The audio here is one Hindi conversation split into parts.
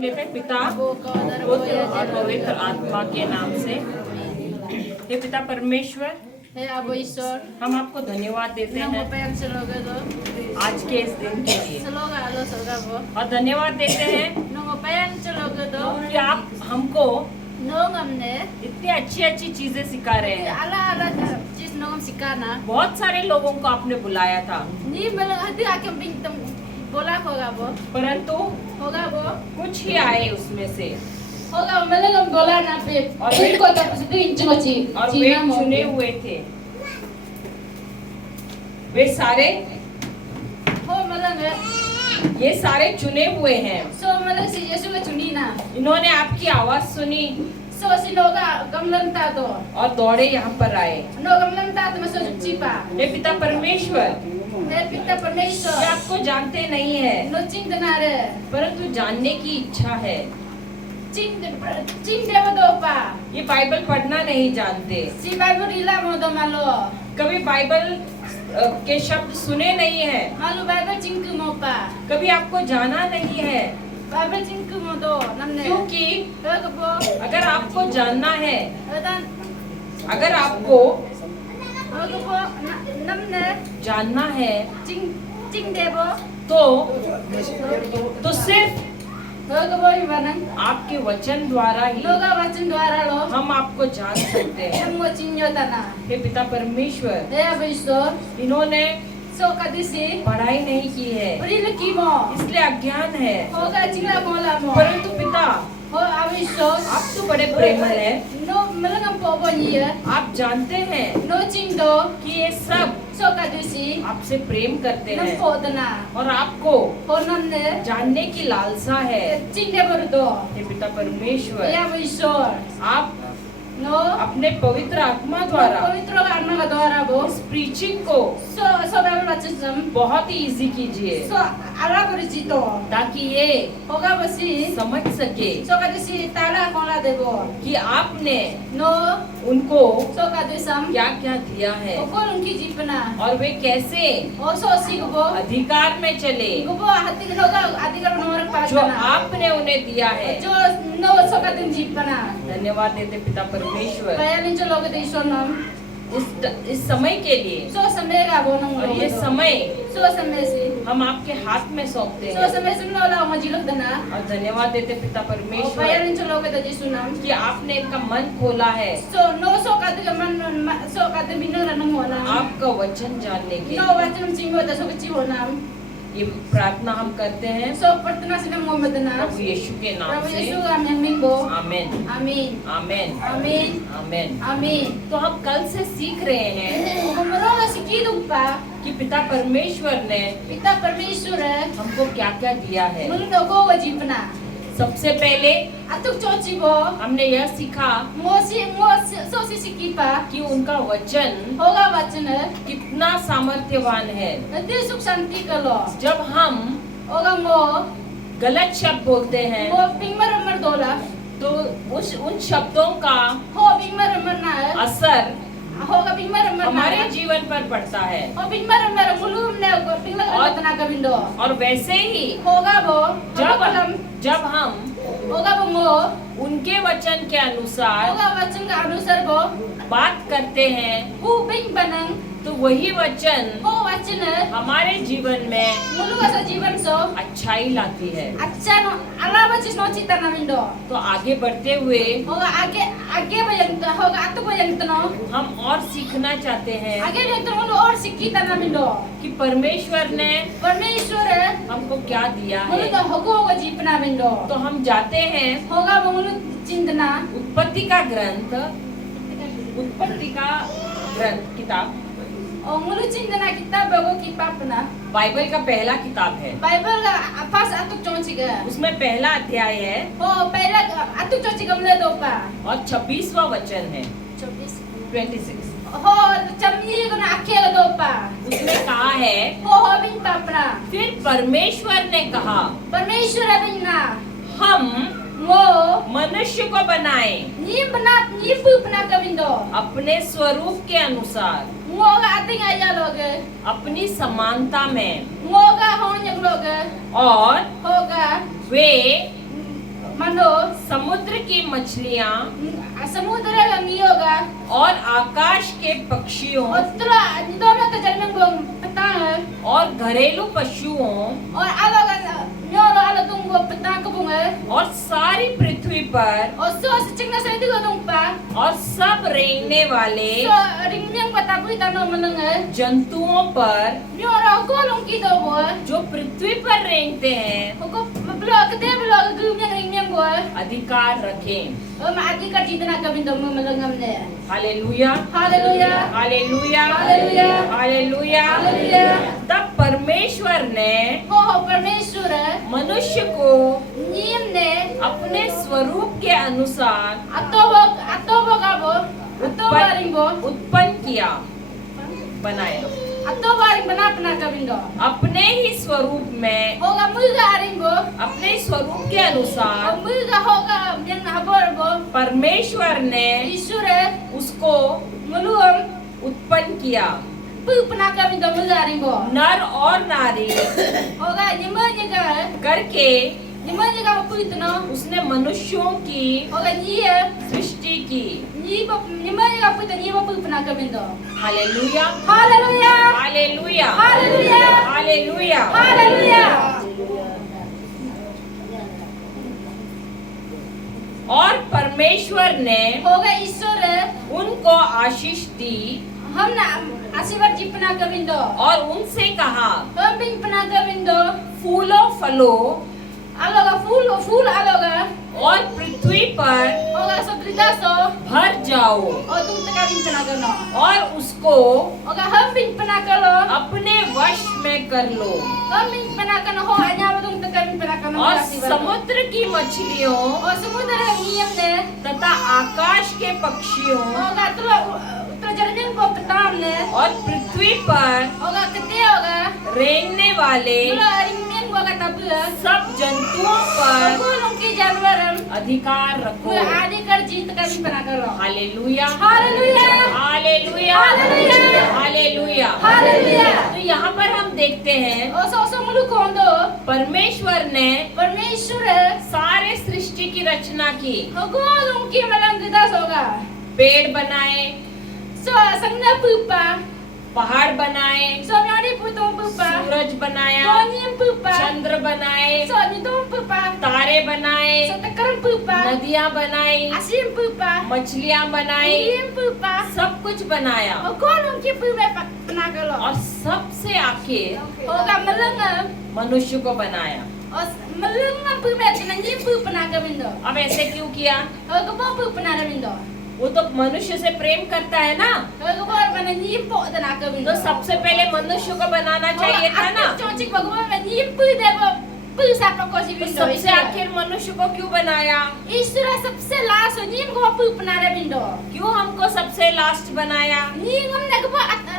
लेते हैं पिता पुत्र और पवित्र आत्मा के नाम से। हे पिता परमेश्वर, हे Abu Isor, हम आपको धन्यवाद देते nang हैं upayang seloga do, आज के इस दिन के लिए, seloga alo seloga bo, और धन्यवाद देते हैं nang upayang seloga do, कि आप हमको nong amne, इतनी अच्छी अच्छी चीजें सिखा रहे हैं। ala चीज nong sikana, बहुत सारे लोगों को आपने बुलाया था, ni malang hati akem bintang bola hoga bo, परंतु hoga bo, कुछ ही आए उसमें से, hoga malang bola na pe, और ko tapos ito inchong chi, और वे चुने हुए थे। वे सारे, ho malang ये सारे चुने हुए हैं। so malang si Yesu ka chunina, इन्होंने आपकी आवाज सुनी so sinoga gamlan ta do, और दौड़े यहाँ पर आए। no gamlan ta to maso chipa, हे पिता परमेश्वर, he pita ये permesor, आपको जानते नहीं है, no ching tanare. परंतु जानने की इच्छा है। Cing dewa do pa. ये बाइबल पढ़ना नहीं जानते, Si Bible ila mo do malo. कभी बाइबल के शब्द सुने नहीं है, Malu Bible cingku mo pa. कभी आपको जाना नहीं है, Bible cingku mo do namne. क्योंकि Ke po. अगर आपको जानना है, Dan अगर आपको ke po namne जानना है cing dewa. तो सिर्फ Ke po ibanan. आपके वचन द्वारा ही Loga wacin dwara lo. हम आपको जान सकते हैं। Yang mo cinyo tana. हे पिता परमेश्वर, He abisor. इन्होंने So kadisi. पढ़ाई नहीं की है, Uri leki mo. इसलिए अज्ञान है, Hoga cingla mo la mo. परंतु पिता Ho abisor. आप तो bड़े प्रेमल है। No malangam po bo niya. आप जानते हैं No cing do. कि ये सब So kadisi. आपसे प्रेम करते हैं Nampo tana. और आपको Honamne. जानने की लालसा है। Cing dia berdo. हे पिता परमेश्वर, Ya besor. आप No. अपने पवित्र आत्मा द्वारा Pavitro karena kadora bo. इस प्रीचिंग को So Bible baptism. बहुत ही इजी कीजिए, So ala bercito. ताकि ये Hoga besi. समझ सके So kadisi tala kola debo. कि आपने No. उनको So kadisam. क्या क्या दिया है Okol unki jipna. और वे कैसे Also si gobo. अधिकार में चले Gobo hati hoga अधिकार nomor जो 5 na. आपने उन्हें दिया है। Jo no so kadin jipna. धन्यवाद देते पिता परमेश्वर Kaya ninjo logo de isonam. इस समय के लिए, So samega bo nang और logo. ये समय So samesi. हम आपके हाथ में सौंपते So हैं samesi no la majilok dana. और धन्यवाद देते पिता Kaya परमेश्वर ninjo logo de isunam. कि आपने इनका मन खोला है So no so kadu man so kadu binura nang wala. आपका वचन जानने के No लिए। wachum chingo da so kichi honam. ये प्रार्थना हम करते हैं So partna sila mo madana. प्रभु यीशु के नाम Prabhu से, Yesu amen mingbo. आमेन Amen. आमेन Amen. आमेन। Amen. तो हम कल से सीख रहे हैं Kumaro na si Kidong pa. कि पिता परमेश्वर ने Pita Parmeshwara. हमको क्या क्या दिया है। Mulno ko wajibna. सबसे पहले Atuk chochi bo. हमने यह सीखा Mo so si sikipa. कि उनका वचन Hoga wachana. कितना सामर्थ्यवान है। Nanti suk santi kalo. जब हम Hoga mo. गलत शब्द बोलते हैं Mo bingmar amar dola. तो उन शब्दों का Ho bingmar amar na. असर Hoga bingmar amar na. हमारे जीवन पर पड़ता है। Ho bingmar amar mulum na ko bingmar amar tana kabindo. और वैसे ही Hoga bo. जब हम Hoga bo mo. उनके वचन के अनुसार Hoga wachan ka anusar bo. बात करते हैं Hu bing banang. तो वही वचन Ho wachana. हमारे जीवन में Mulu asa jiban so. अच्छाई लाती है। Acha no ala bachis no cita namindo. तो आगे बढ़ते हुए Hoga age bayang hoga atu bayang tano. हम और सीखना चाहते हैं Age bayang tano mulu or sikita namindo. कि परमेश्वर ने Parmeshwara. हमको क्या दिया Mulu है। to hogo hoga jipna mindo. तो हम जाते हैं Hoga bo mulu cintana. उत्पत्ति का ग्रंथ, उत्पत्ति का ग्रंथ किताब O mulu cintana kita bago kipapna. Bible का पहला किताब है। Bible ga apas atuk chonchiga. उसमें पहला अध्याय है हो पहला atuk chonchiga mule do pa. और 26वां वचन है 24. 26। हो चमनी को ना अकेला दो पा. उसमें कहा है, हो बिन पापना. फिर परमेश्वर ने कहा परमेश्वर बिना. हम वो मनुष्य को बनाए नी बना नी पुपना कविंदो. अपने स्वरूप के अनुसार, मोगा आते आया लोग. अपनी समानता में, मोगा होने लोग. और होगा वे समुद्र की मछलियाँ Samudra ang iyoga. और आकाश के पक्षियों Otra, nito na ta dyan ng buong petang. और घरेलू पशुओं O alo nyoro alo tung buong petang ko bunga. और सारी पृथ्वी पर O so sa ching na sa hindi ko tung pa. और सब रेंगने वाले So ring niyang patapoy tanong mananga. जंतुओं पर Nyoro ko long kito mo. जो पृथ्वी पर रेंगते हैं Ko blog kete blog gum yang ring niyang mo. अधिकार रखें। O maagi ka dito na kami daw mo malangam na. Hallelujah Hallelujah. Hallelujah hallelujah. Hallelujah. Hallelujah. तब परमेश्वर ने Ho परमेश्वर मनुष्य को नियम ने अपने स्वरूप के अनुसार ato waring bo उत्पन्न किया, बनाया। ato waring bana kabindo अपने ही स्वरूप में, hoga muga aring bo अपने स्वरूप के अनुसार muga hoga yang habor bo परमेश्वर ने isure उसको muluam उत्पन्न किया। pu bana kabindo muga aring bo नर और नारी hoga nyega करके pu itno उसने मनुष्यों की hoga niye सृष्टि की। ni bo nyega pu itno pu bana kabindo hallelujah hallelujah hallelujah hallelujah hallelujah. hallelujah और परमेश्वर ने hoga isure उनको आशीष दी हम ना आशीर्वाद जी पना कविंदो और उनसे कहा, हम भी पना कविंदो फूलो फलो आलोगा फूल आलोगा और पृथ्वी पर होगा सब्रिदा सो भर जाओ और तुम तक भी पना करना और उसको होगा हम भी पना करो अपने वश में कर लो। हम भी पना करना हो अन्या तुम तक भी पना करना और समुद्र की मछलियों और समुद्र का नियम ने तथा आकाश के पक्षियों होगा तो जरनिंग को पताम ने और पृथ्वी पर होगा कितने होगा रेंगने वाले बोला रिंगन होगा तब सब जंतुओं पर बोलों की जानवर अधिकार रखो। वो आदि कर जीत कर भी पना करो hallelujah hallelujah hallelujah hallelujah hallelujah. Hallelujah तो यहाँ पर हम देखते हैं ओसो मुलु कोंदो परमेश्वर ने परमेश्वर सारे सृष्टि की रचना की। गोलुं की मलंगदा सोगा पेड़ बनाए, सो संगना पुपा पहाड़ बनाए, सो म्यानी पुतों पुपा सूरज बनाया, सोनियम पुपा चंद्र बनाए, सो नितों पुपा तारे बनाए, सो तकरम पुपा नदियाँ बनाई, असीम पुपा मछलियाँ बनाई, नीम पुपा सब कुछ बनाया। गोलुं की पुपा पकना करो और सबसे आखिर होगा मलंगा मनुष्य को बनाया। और मलंगा पुपा तनंजी पुपना कबिंदो अब ऐसे क्यों किया? होगा पुपना रबिंदो वो तो मनुष्य से प्रेम करता है ना, होगा बननी पोतना कबिंदो तो सबसे पहले मनुष्य को बनाना चाहिए था ना। चोचिक भगवान में नीम पु देव पु सापा कोसी तो बिंदो सबसे आखिर मनुष्य को क्यों बनाया? ईश्वर सबसे लास्ट नीम को पु पनारे बिंदो क्यों हमको सबसे लास्ट बनाया? नीम हमने को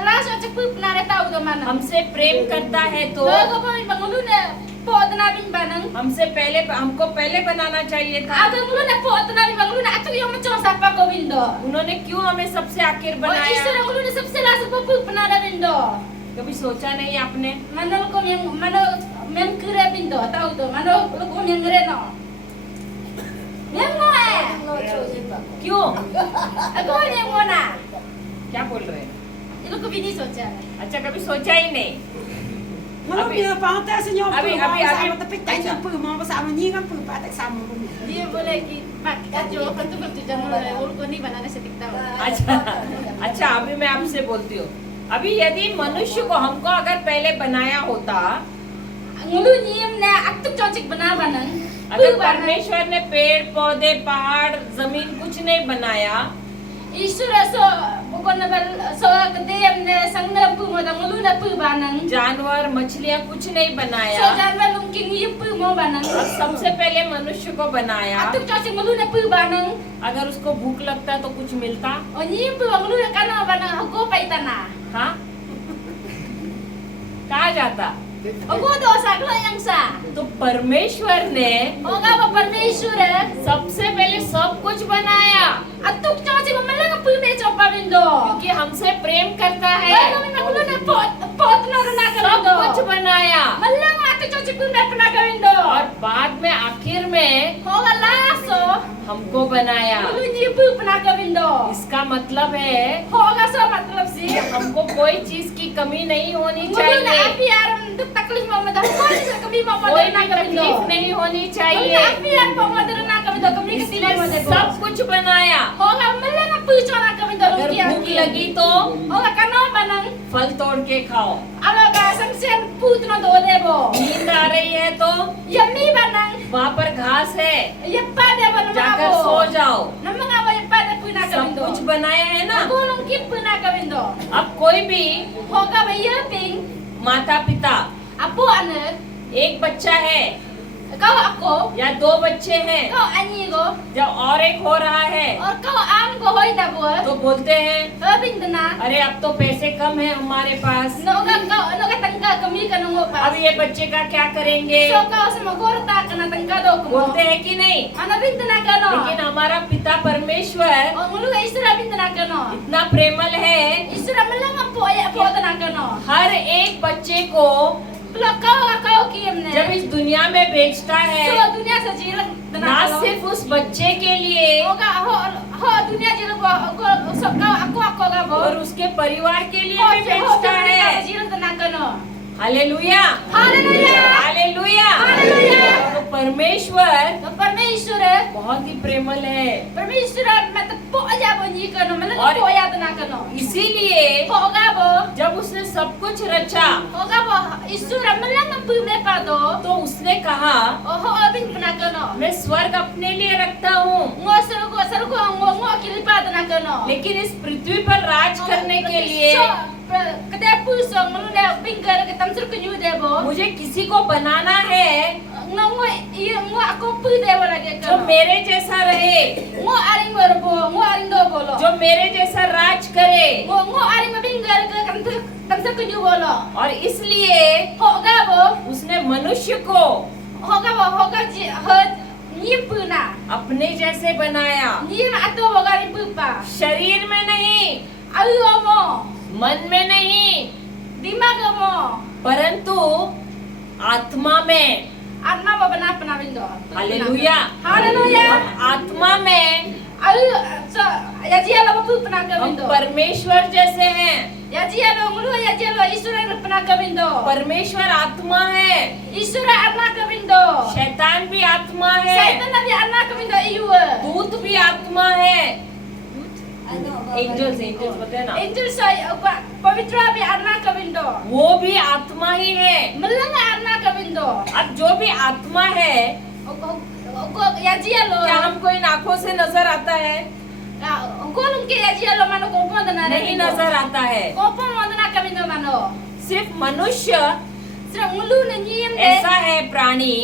लास्ट अचक पु पनारे ताऊ तो मन हमसे प्रेम करता है तो होगा बंगलू ने पोतना बिन बनंग हमको पहले बनाना चाहिए था। अगर मुलु ने पोतना बिन बंगलू ने अचक यो मचो सापा को बिंदो उन्होंने क्यों हमें सबसे आखिर और बनाया? ईश्वर मुलु ने सबसे लास्ट को पु पनारे बिंदो कभी सोचा नहीं आपने? मनल को men kire bindo tahu tu mano lu ko men ngere no men mo क्यों? aku ni mo na क्या बोल रहे हैं? lu ko bini socha अच्छा, कभी सोचा ही नहीं। Kalau dia pantai senyum Abi, tapi tak nyampu mau bersama ni kan pun patek sama. dia boleh ki pak kajo kan tu bertu jangan ul ko ni banana setik tahu अच्छा अभी मैं आपसे बोलती हूँ। अभी यदि मनुष्य को हमको अगर पहले बनाया होता, ngulu nyim na atuk cocik benar banang अगर परमेश्वर ने पेड़ पौधे पहाड़ जमीन कुछ नहीं बनाया, ईश्वर सो bukan nabal so kedem ne sangna pu mo dang ngulu na pu banang जानवर मछलियाँ कुछ नहीं so बनाया, jangan lungking yim pu mo banang और सबसे पहले मनुष्य को बनाया। atuk cocik ngulu na pu banang अगर उसको भूख लगता तो कुछ मिलता? o nyim pu ngulu na kana banang aku paitana हाँ, कहाँ जाता? aku dosa kalo yang sa तो परमेश्वर ने oga ba परमेश्वर सबसे पहले सब कुछ बनाया, atuk cocik mo malang pu me chopa bindo क्योंकि हमसे प्रेम करता है। kami ngulu na pot no na सब kalo कुछ बनाया malang atuk cocik pu me pernah bindo और बाद में आखिर में hoga laso हमको बनाया। Mulu ni pu pernah ke bindo. इसका मतलब है Hoga so matlab si. कि हमको कोई चीज की कमी नहीं होनी Mulu na चाहिए, api aram duk taklif mau madah. Koi sa kami mau कोई madah na भी ke bindo. तकलीफ नहीं होनी Mulu na चाहिए। api aram mau madah na ke bindo. Kami ke sini इसने mau debo. सब कुछ बनाया। Hoga mala na pu cho na ke bindo. अगर Rugi भूख aki. लगी तो Hoga kano banang. फल तोड़ के खाओ, Alo ka samsen put no do debo. नींद आ रही है तो Yami banang. वहाँ पर घास है, Yepa debo nama जाकर abo. सो जाओ। Nama abo yepa de pu na ke सब bindo. कुछ बनाया है ना। Gulung ki pu na ke bindo. अब कोई भी Hoga ba ye ping. माता पिता, Apo anak. एक बच्चा है Kau ako. या दो बच्चे हैं, Kau anyi ko. जब और एक हो रहा है और kau am ko hoy da bo. तो बोलते हैं Abin dana. अरे अब तो पैसे कम है हमारे पास, Noga tangka kami ka nungo अब pa. ये बच्चे का क्या करेंगे, So kau sama gorta kana tangka do ko. बोलते हैं कि नहीं। Ana bin dana ka no. लेकिन हमारा पिता परमेश्वर Oh mulu ka isra bin dana ka no. इतना प्रेमल है, Isra malang po ya po dana ka no. हर एक बच्चे को Pula kau kiem ne. जब इस दुनिया में बेचता So है, dunia sa jil dana ना ka no. सिर्फ उस बच्चे के लिए Oga ho dunia jil ko so kau ako ga bo. और उसके परिवार के लिए Ho भी बेचता dunia sa है। jil dana ka no. Hallelujah, Haleluya. Hallelujah. Hallelujah. तो परमेश्वर तो परमेश्वर है बहुत ही प्रेमल है, परमेश्वर मतलब पो जा बनी करनो मतलब और- पो याद ना करनो इसीलिए होगा वो जब उसने सब कुछ रचा होगा वो ईश्वर मतलब न पुमे पादो तो उसने कहा ओहो अबिन बना करनो मैं स्वर्ग अपने लिए रखता हूँ, ngो सरगो ngो किली पाद ना करनो लेकिन इस पृथ्वी पर राज करने के लिए कदे पुसो मनु ने बिंगर के तमसर कुन्यू देबो मुझे किसी को बनाना है ngो ये ngो ako pu देबो लगे जो करनो मेरे जैसा रहे, ngो आरिंग बरबो ngो आरिंग दो बोलो जो मेरे जैसा राज करे। ngो आरिंग बिंगर के तमसर कुन्यू बोलो और इसलिए होगा वो उसने मनुष्य को होगा जी हो नी पुना अपने जैसे बनाया, नी अतो होगा नी पुपा शरीर में नहीं, अयो मो मन में नहीं, दिमाग मो परंतु आत्मा में। आत्मा वो बना अपना बिंदो हालेलुया, हालेलुया हम आत्मा में अयो सो याजी आलो पुपना का हम बिंदो परमेश्वर जैसे हैं। याजी आलो मुलो याजी आलो ईश्वर अपना का बिंदो परमेश्वर आत्मा है, ईश्वर आत्मा का बिंदो शैतान भी आत्मा है, शैतान भी आत्मा का बिंदो इयु दूत भी आत्मा है। एंजल्स बताए ना, एंजल सो पवित्र भी आत्मा का बिंदो वो भी आत्मा ही है। मलंग आत्मा का बिंदो अब जो भी आत्मा है, याजी आलो क्या हमको इन आंखों से नजर आता है? Golong ke yaji alo mano kompon dana नहीं नजर आता है। kompon mo dana kami no mano सिर्फ मनुष्य sira ngulu na nyim de ऐसा है, प्राणी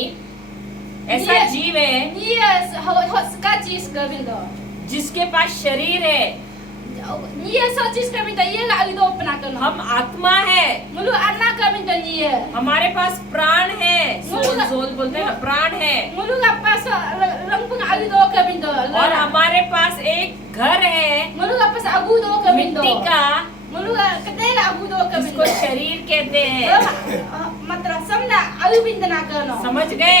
ऐसा ये- जीव है niya ho skachi skabindo जिसके पास शरीर है। niya so chis kabindo ye ga agido pna kano हम आत्मा है, ngulu anna kabindo niya हमारे पास प्राण है, सोल मुझे- सोल बोलते हैं ना, प्राण है। ngulu ga pas langpung agido kabindo और हमारे पास एक घर है ngulu ga pas agudo kabindo मिट्टी का, ngulu ga kadela agudo जिसको kabindo शरीर कहते हैं। matra samna agibindo na kano समझ गए?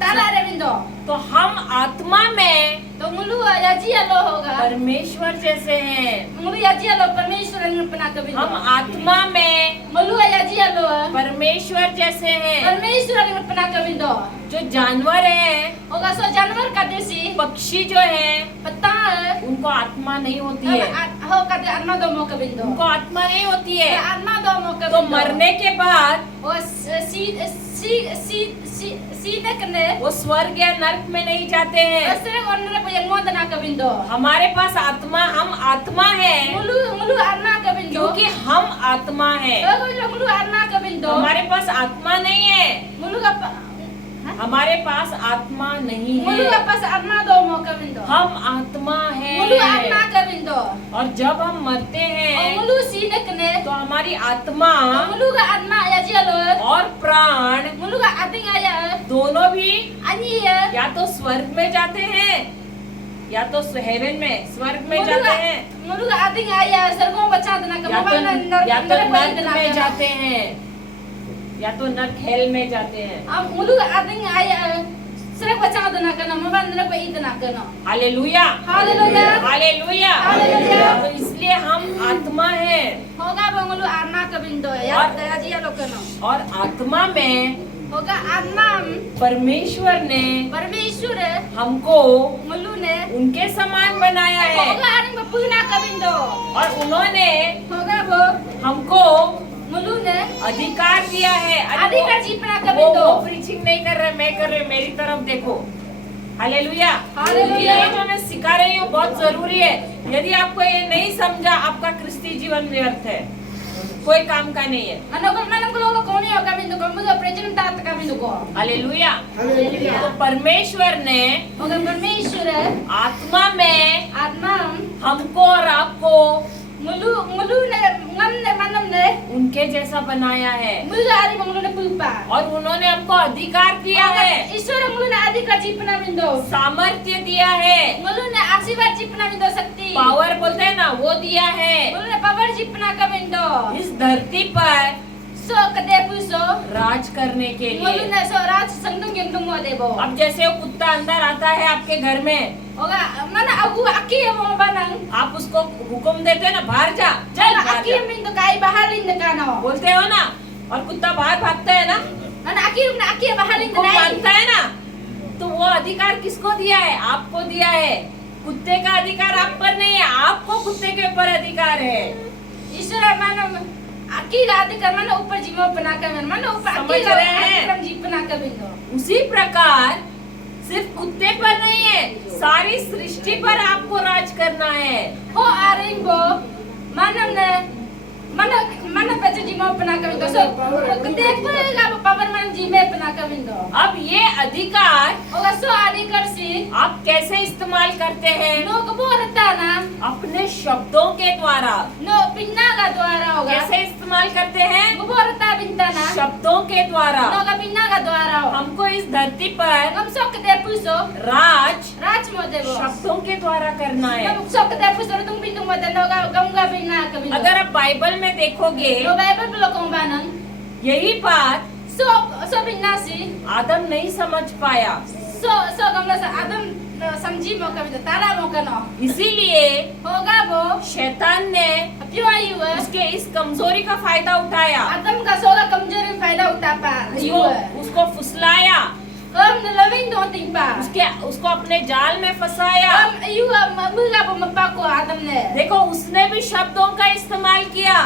tala re bindo तो हम आत्मा में तो ngulu yaji alo hoga परमेश्वर जैसे हैं, ngulu yaji alo परमेश्वर ने अपना कबिंदो हम आत्मा में ngulu yaji alo परमेश्वर जैसे हैं। परमेश्वर ने अपना कबिंदो जो जानवर हैं, होगा सो जानवर का देसी पक्षी जो हैं, पत्ता उनको आत्मा नहीं होती है, हो का दे आत्मा दो मो कबिंदो उनको आत्मा नहीं होती है। आत्मा दो मो तो कबिंदो मरने के बाद वो सी ने कने वो स्वर्ग या नरक में नहीं जाते हैं। असरे ओनरे को यंगो दना कबिंदो हमारे पास आत्मा, हम आत्मा है ngulu आत्मा कबिंदो क्योंकि हम आत्मा है। ngulu आत्मा कबिंदो हमारे पास आत्मा नहीं है, ngulu का हमारे पास आत्मा नहीं ngulu का है, पास आत्मा दो मो कबिंदो हम आत्मा ngulu आत्मा है। कबिंदो और जब हम मरते हैं ngulu si ne kene तो हमारी आत्मा ngulu का आत्मा ya jalo और प्राण ngulu का ating aya दोनों भी ani ya या तो स्वर्ग में जाते हैं या तो हेवन में, स्वर्ग में जाते हैं, ngulu का ating aya sargo bacha dana ka या तो mabang नर्क में जाते हैं, या तो नर्क हेल में जाते हैं। ngulu का ating aya Srek ko chang na kana mabandra ko itna kana. Hallelujah Hallelujah. Hallelujah hallelujah. तो इसलिए हम आत्मा हैं Hoga bangulu arna ka bindo ya daya ji lo kana. और आत्मा में Hoga arnam परमेश्वर ने परमेश्वर हमको mulu ne. उनके समान बनाया है Hoga aring bapuna ka bindo. और उन्होंने Hoga bo हमको mulu ne. अधिकार दिया है। अरे अधिकार जीपना का वो बिंदु। प्रीचिंग नहीं कर रहे, मैं कर रही हूँ, मेरी तरफ देखो। Hallelujah hallelujah. ये जो मैं सिखा रही हूँ बहुत जरूरी है। यदि आपको ये नहीं समझा आपका क्रिस्ती जीवन व्यर्थ है, कोई काम का नहीं है। Ano ko manam ko lo ko ni ka bindo ko mo president tat ka bindo ko. Hallelujah Hallelujah. तो परमेश्वर ने Hoga परमेश्वर आत्मा में आत्मा हमको और आपको mulu ne ngam ne manam ne उनके जैसा बनाया है mulu ari mulu ne pulpa. और उन्होंने हमको अधिकार दिया है, ईश्वर mulu ne अधिकार जीपना बिंदो. सामर्थ्य दिया है, mulu ne आशीर्वाद जीपना बिंदो शक्ति. पावर बोलते हैं ना वो दिया है। mulu ne power जीपना का बिंदो. इस धरती पर So kade puso राज करने के mulu लिए। ne so raj sangdung yang tumo debo. अब जैसे वो कुत्ता अंदर आता है आपके घर में, Hoga mana agu aki mo banang. आप उसको हुक्म देते हैं ना बाहर जा, चल Mana बाहर aki जा। bindo kai bahalin de kano. बोलते हो ना, और कुत्ता बाहर भागता है ना, Mana aki bahalin de वो nai. मानता है ना, तो वो अधिकार किसको दिया है? आपको दिया है। कुत्ते का अधिकार आप पर नहीं है, आपको कुत्ते के ऊपर अधिकार है। ईश्वर मानो aki अधिकार मानो ऊपर जीवो बना कर मानो ऊपर समझ aki रहे हैं? अधिकार जीव बना कर बिंदो. उसी प्रकार सिर्फ कुत्ते पर नहीं है, सारी सृष्टि पर आपको राज करना है। Ho aring bo manam ne mana pece जीवो बना कर बिंदो. So kete pega power man जीवे बना कर बिंदो. अब ये अधिकार Hoga so अधिकार si आप कैसे इस्तेमाल करते हैं? no keborta na अपने शब्दों के द्वारा। no pinna ka द्वारा होगा. कैसे इस्तेमाल करते हैं? Keborta bintana शब्दों के द्वारा। no ka pinna ka द्वारा हो. हमको इस धरती पर Ngam so kete puso राज raj mo debo. शब्दों के द्वारा करना है। Ngam so kete puso tung pintu mo debo ka gamga pinna ka bindo. अगर आप बाइबल में देखोगे No Bible pelo kong banang. यही बात So binasi. आदम नहीं समझ पाया, So gamla sa Adam samji mo ka bindo. Tara mo ka no. इसीलिए Hoga bo शैतान ने apyo ayu उसके इस कमजोरी का फायदा उठाया, Adam ka so ka kamjori फायदा उठापा. उसको उसको फुसलाया, Om nalawing do tingpa. उसको अपने जाल में फंसाया। Om ayu mga bo mapako Adam ne. देखो उसने भी शब्दों का इस्तेमाल किया,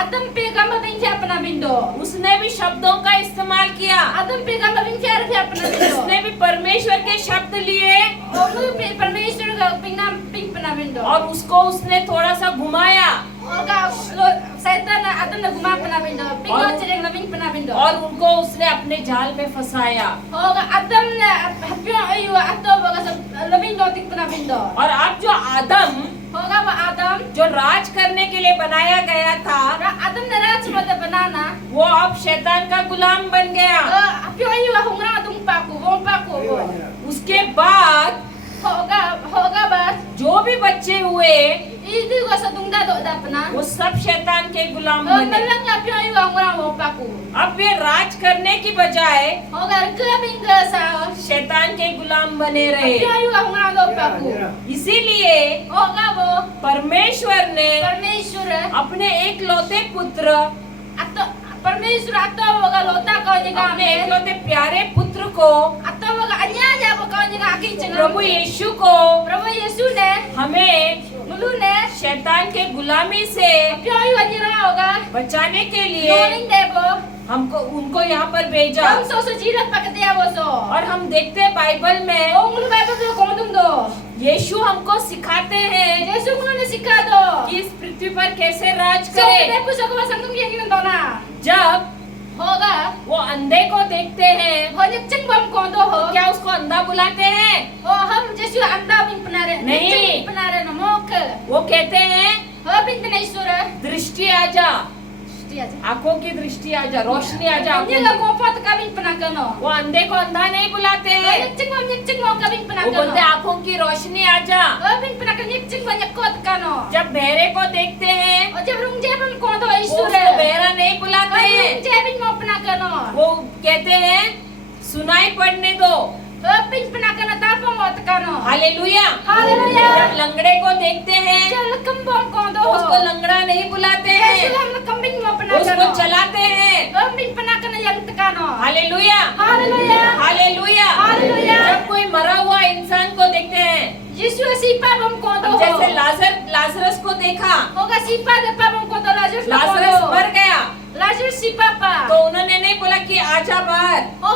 Adam pe gamla bingkya apna bindo. उसने भी शब्दों का इस्तेमाल किया, Adam pe gamla bingkya apna bindo. उसने भी परमेश्वर के शब्द लिए Om pe परमेश्वर का पिंगना पिंग पना बिंदो. और उसको उसने थोड़ा सा घुमाया Oga lo setan Adam na guma pana bindo. Pingo और- cereng na bing pana bindo. और उनको उसने अपने जाल में फंसाया। Oga Adam na hapyo ayu ato baga sa labing do tik pana bindo. और अब जो आदम Oga ba Adam जो राज करने के लिए बनाया गया था, Adam na raj mo da banana. वो अब शैतान का गुलाम बन गया। Hapyo ayu hungra tung paku, bong paku bo. उसके बाद Hoga ba जो भी बच्चे हुए idi ko sa tungda do da pana. वो सब शैतान के गुलाम बने। Malang hapyo ayu hungra bong paku. अब वे राज करने की बजाय Oga ke bingga sa शैतान के गुलाम बने रहे। hapyo ayu hungra do paku. इसीलिए Oga bo परमेश्वर ने परमेश्वर अपने एक लौते पुत्र, atau परमेश्वर atau boga lota kau jaga अपने ame एकलौते प्यारे पुत्र को, atau boga anya aja boga kau jaga aking cengang प्रभु यीशु को Prabhu Yesus ne हमें mulu ne शैतान के गुलामी से pyo ayu anjira hoga बचाने के लिए noling debo हमको उनको यहाँ पर भेजा। हम so jirat pakati aboso और हम देखते हैं बाइबल में oh mulu bible do komodum do यीशु हमको सिखाते हैं Yesus mulu ne sikha do कि इस पृथ्वी पर कैसे राज so करे। depo so ko sangtum yang kin do na जब hoga वो अंधे को देखते हैं, hojek ceng bam ko do ho क्या उसको अंधा बुलाते हैं? oh ham Yesus anda bin penare नहीं। penare no mok वो कहते हैं ho bin tene isura दृष्टि आ जा, dia aja आंखों की दृष्टि आ जा, रोशनी आ जा आंखों Dia की। la kompat kabin penakano. वो अंधे को अंधा नहीं बुलाते हैं, Nyek ceng mau kabin वो penakano. बोलते हैं आंखों की रोशनी आ जा। Kabin penakano nyek ceng banyak kot kano. जब बहरे को देखते हैं O jabrum jabrum ko do वो उसको isura. बहरा नहीं बुलाते हैं, Jabin mau penakano. वो कहते हैं सुनाई पड़ने दो। Pin pernah kena tapa mau tekano. Hallelujah. Haleluya. जब लंगड़े को देखते हैं Jal kembang ko तो do. उसको लंगड़ा नहीं बुलाते हैं, Sulam na kambing mo pernah उसको kano. चलाते हैं। Pin pernah kena yang tekano. Hallelujah, Haleluya. Hallelujah. Hallelujah. जब कोई मरा हुआ इंसान को देखते हैं, Yesus sipa bom ko do. अब जैसे लाजरस को देखा, Hoga sipa de pa bom ko do Lazarus na ko Lazarus do. मर गया Lazarus sipa pa. तो उन्होंने नहीं बोला कि आजा बाहर। Oh,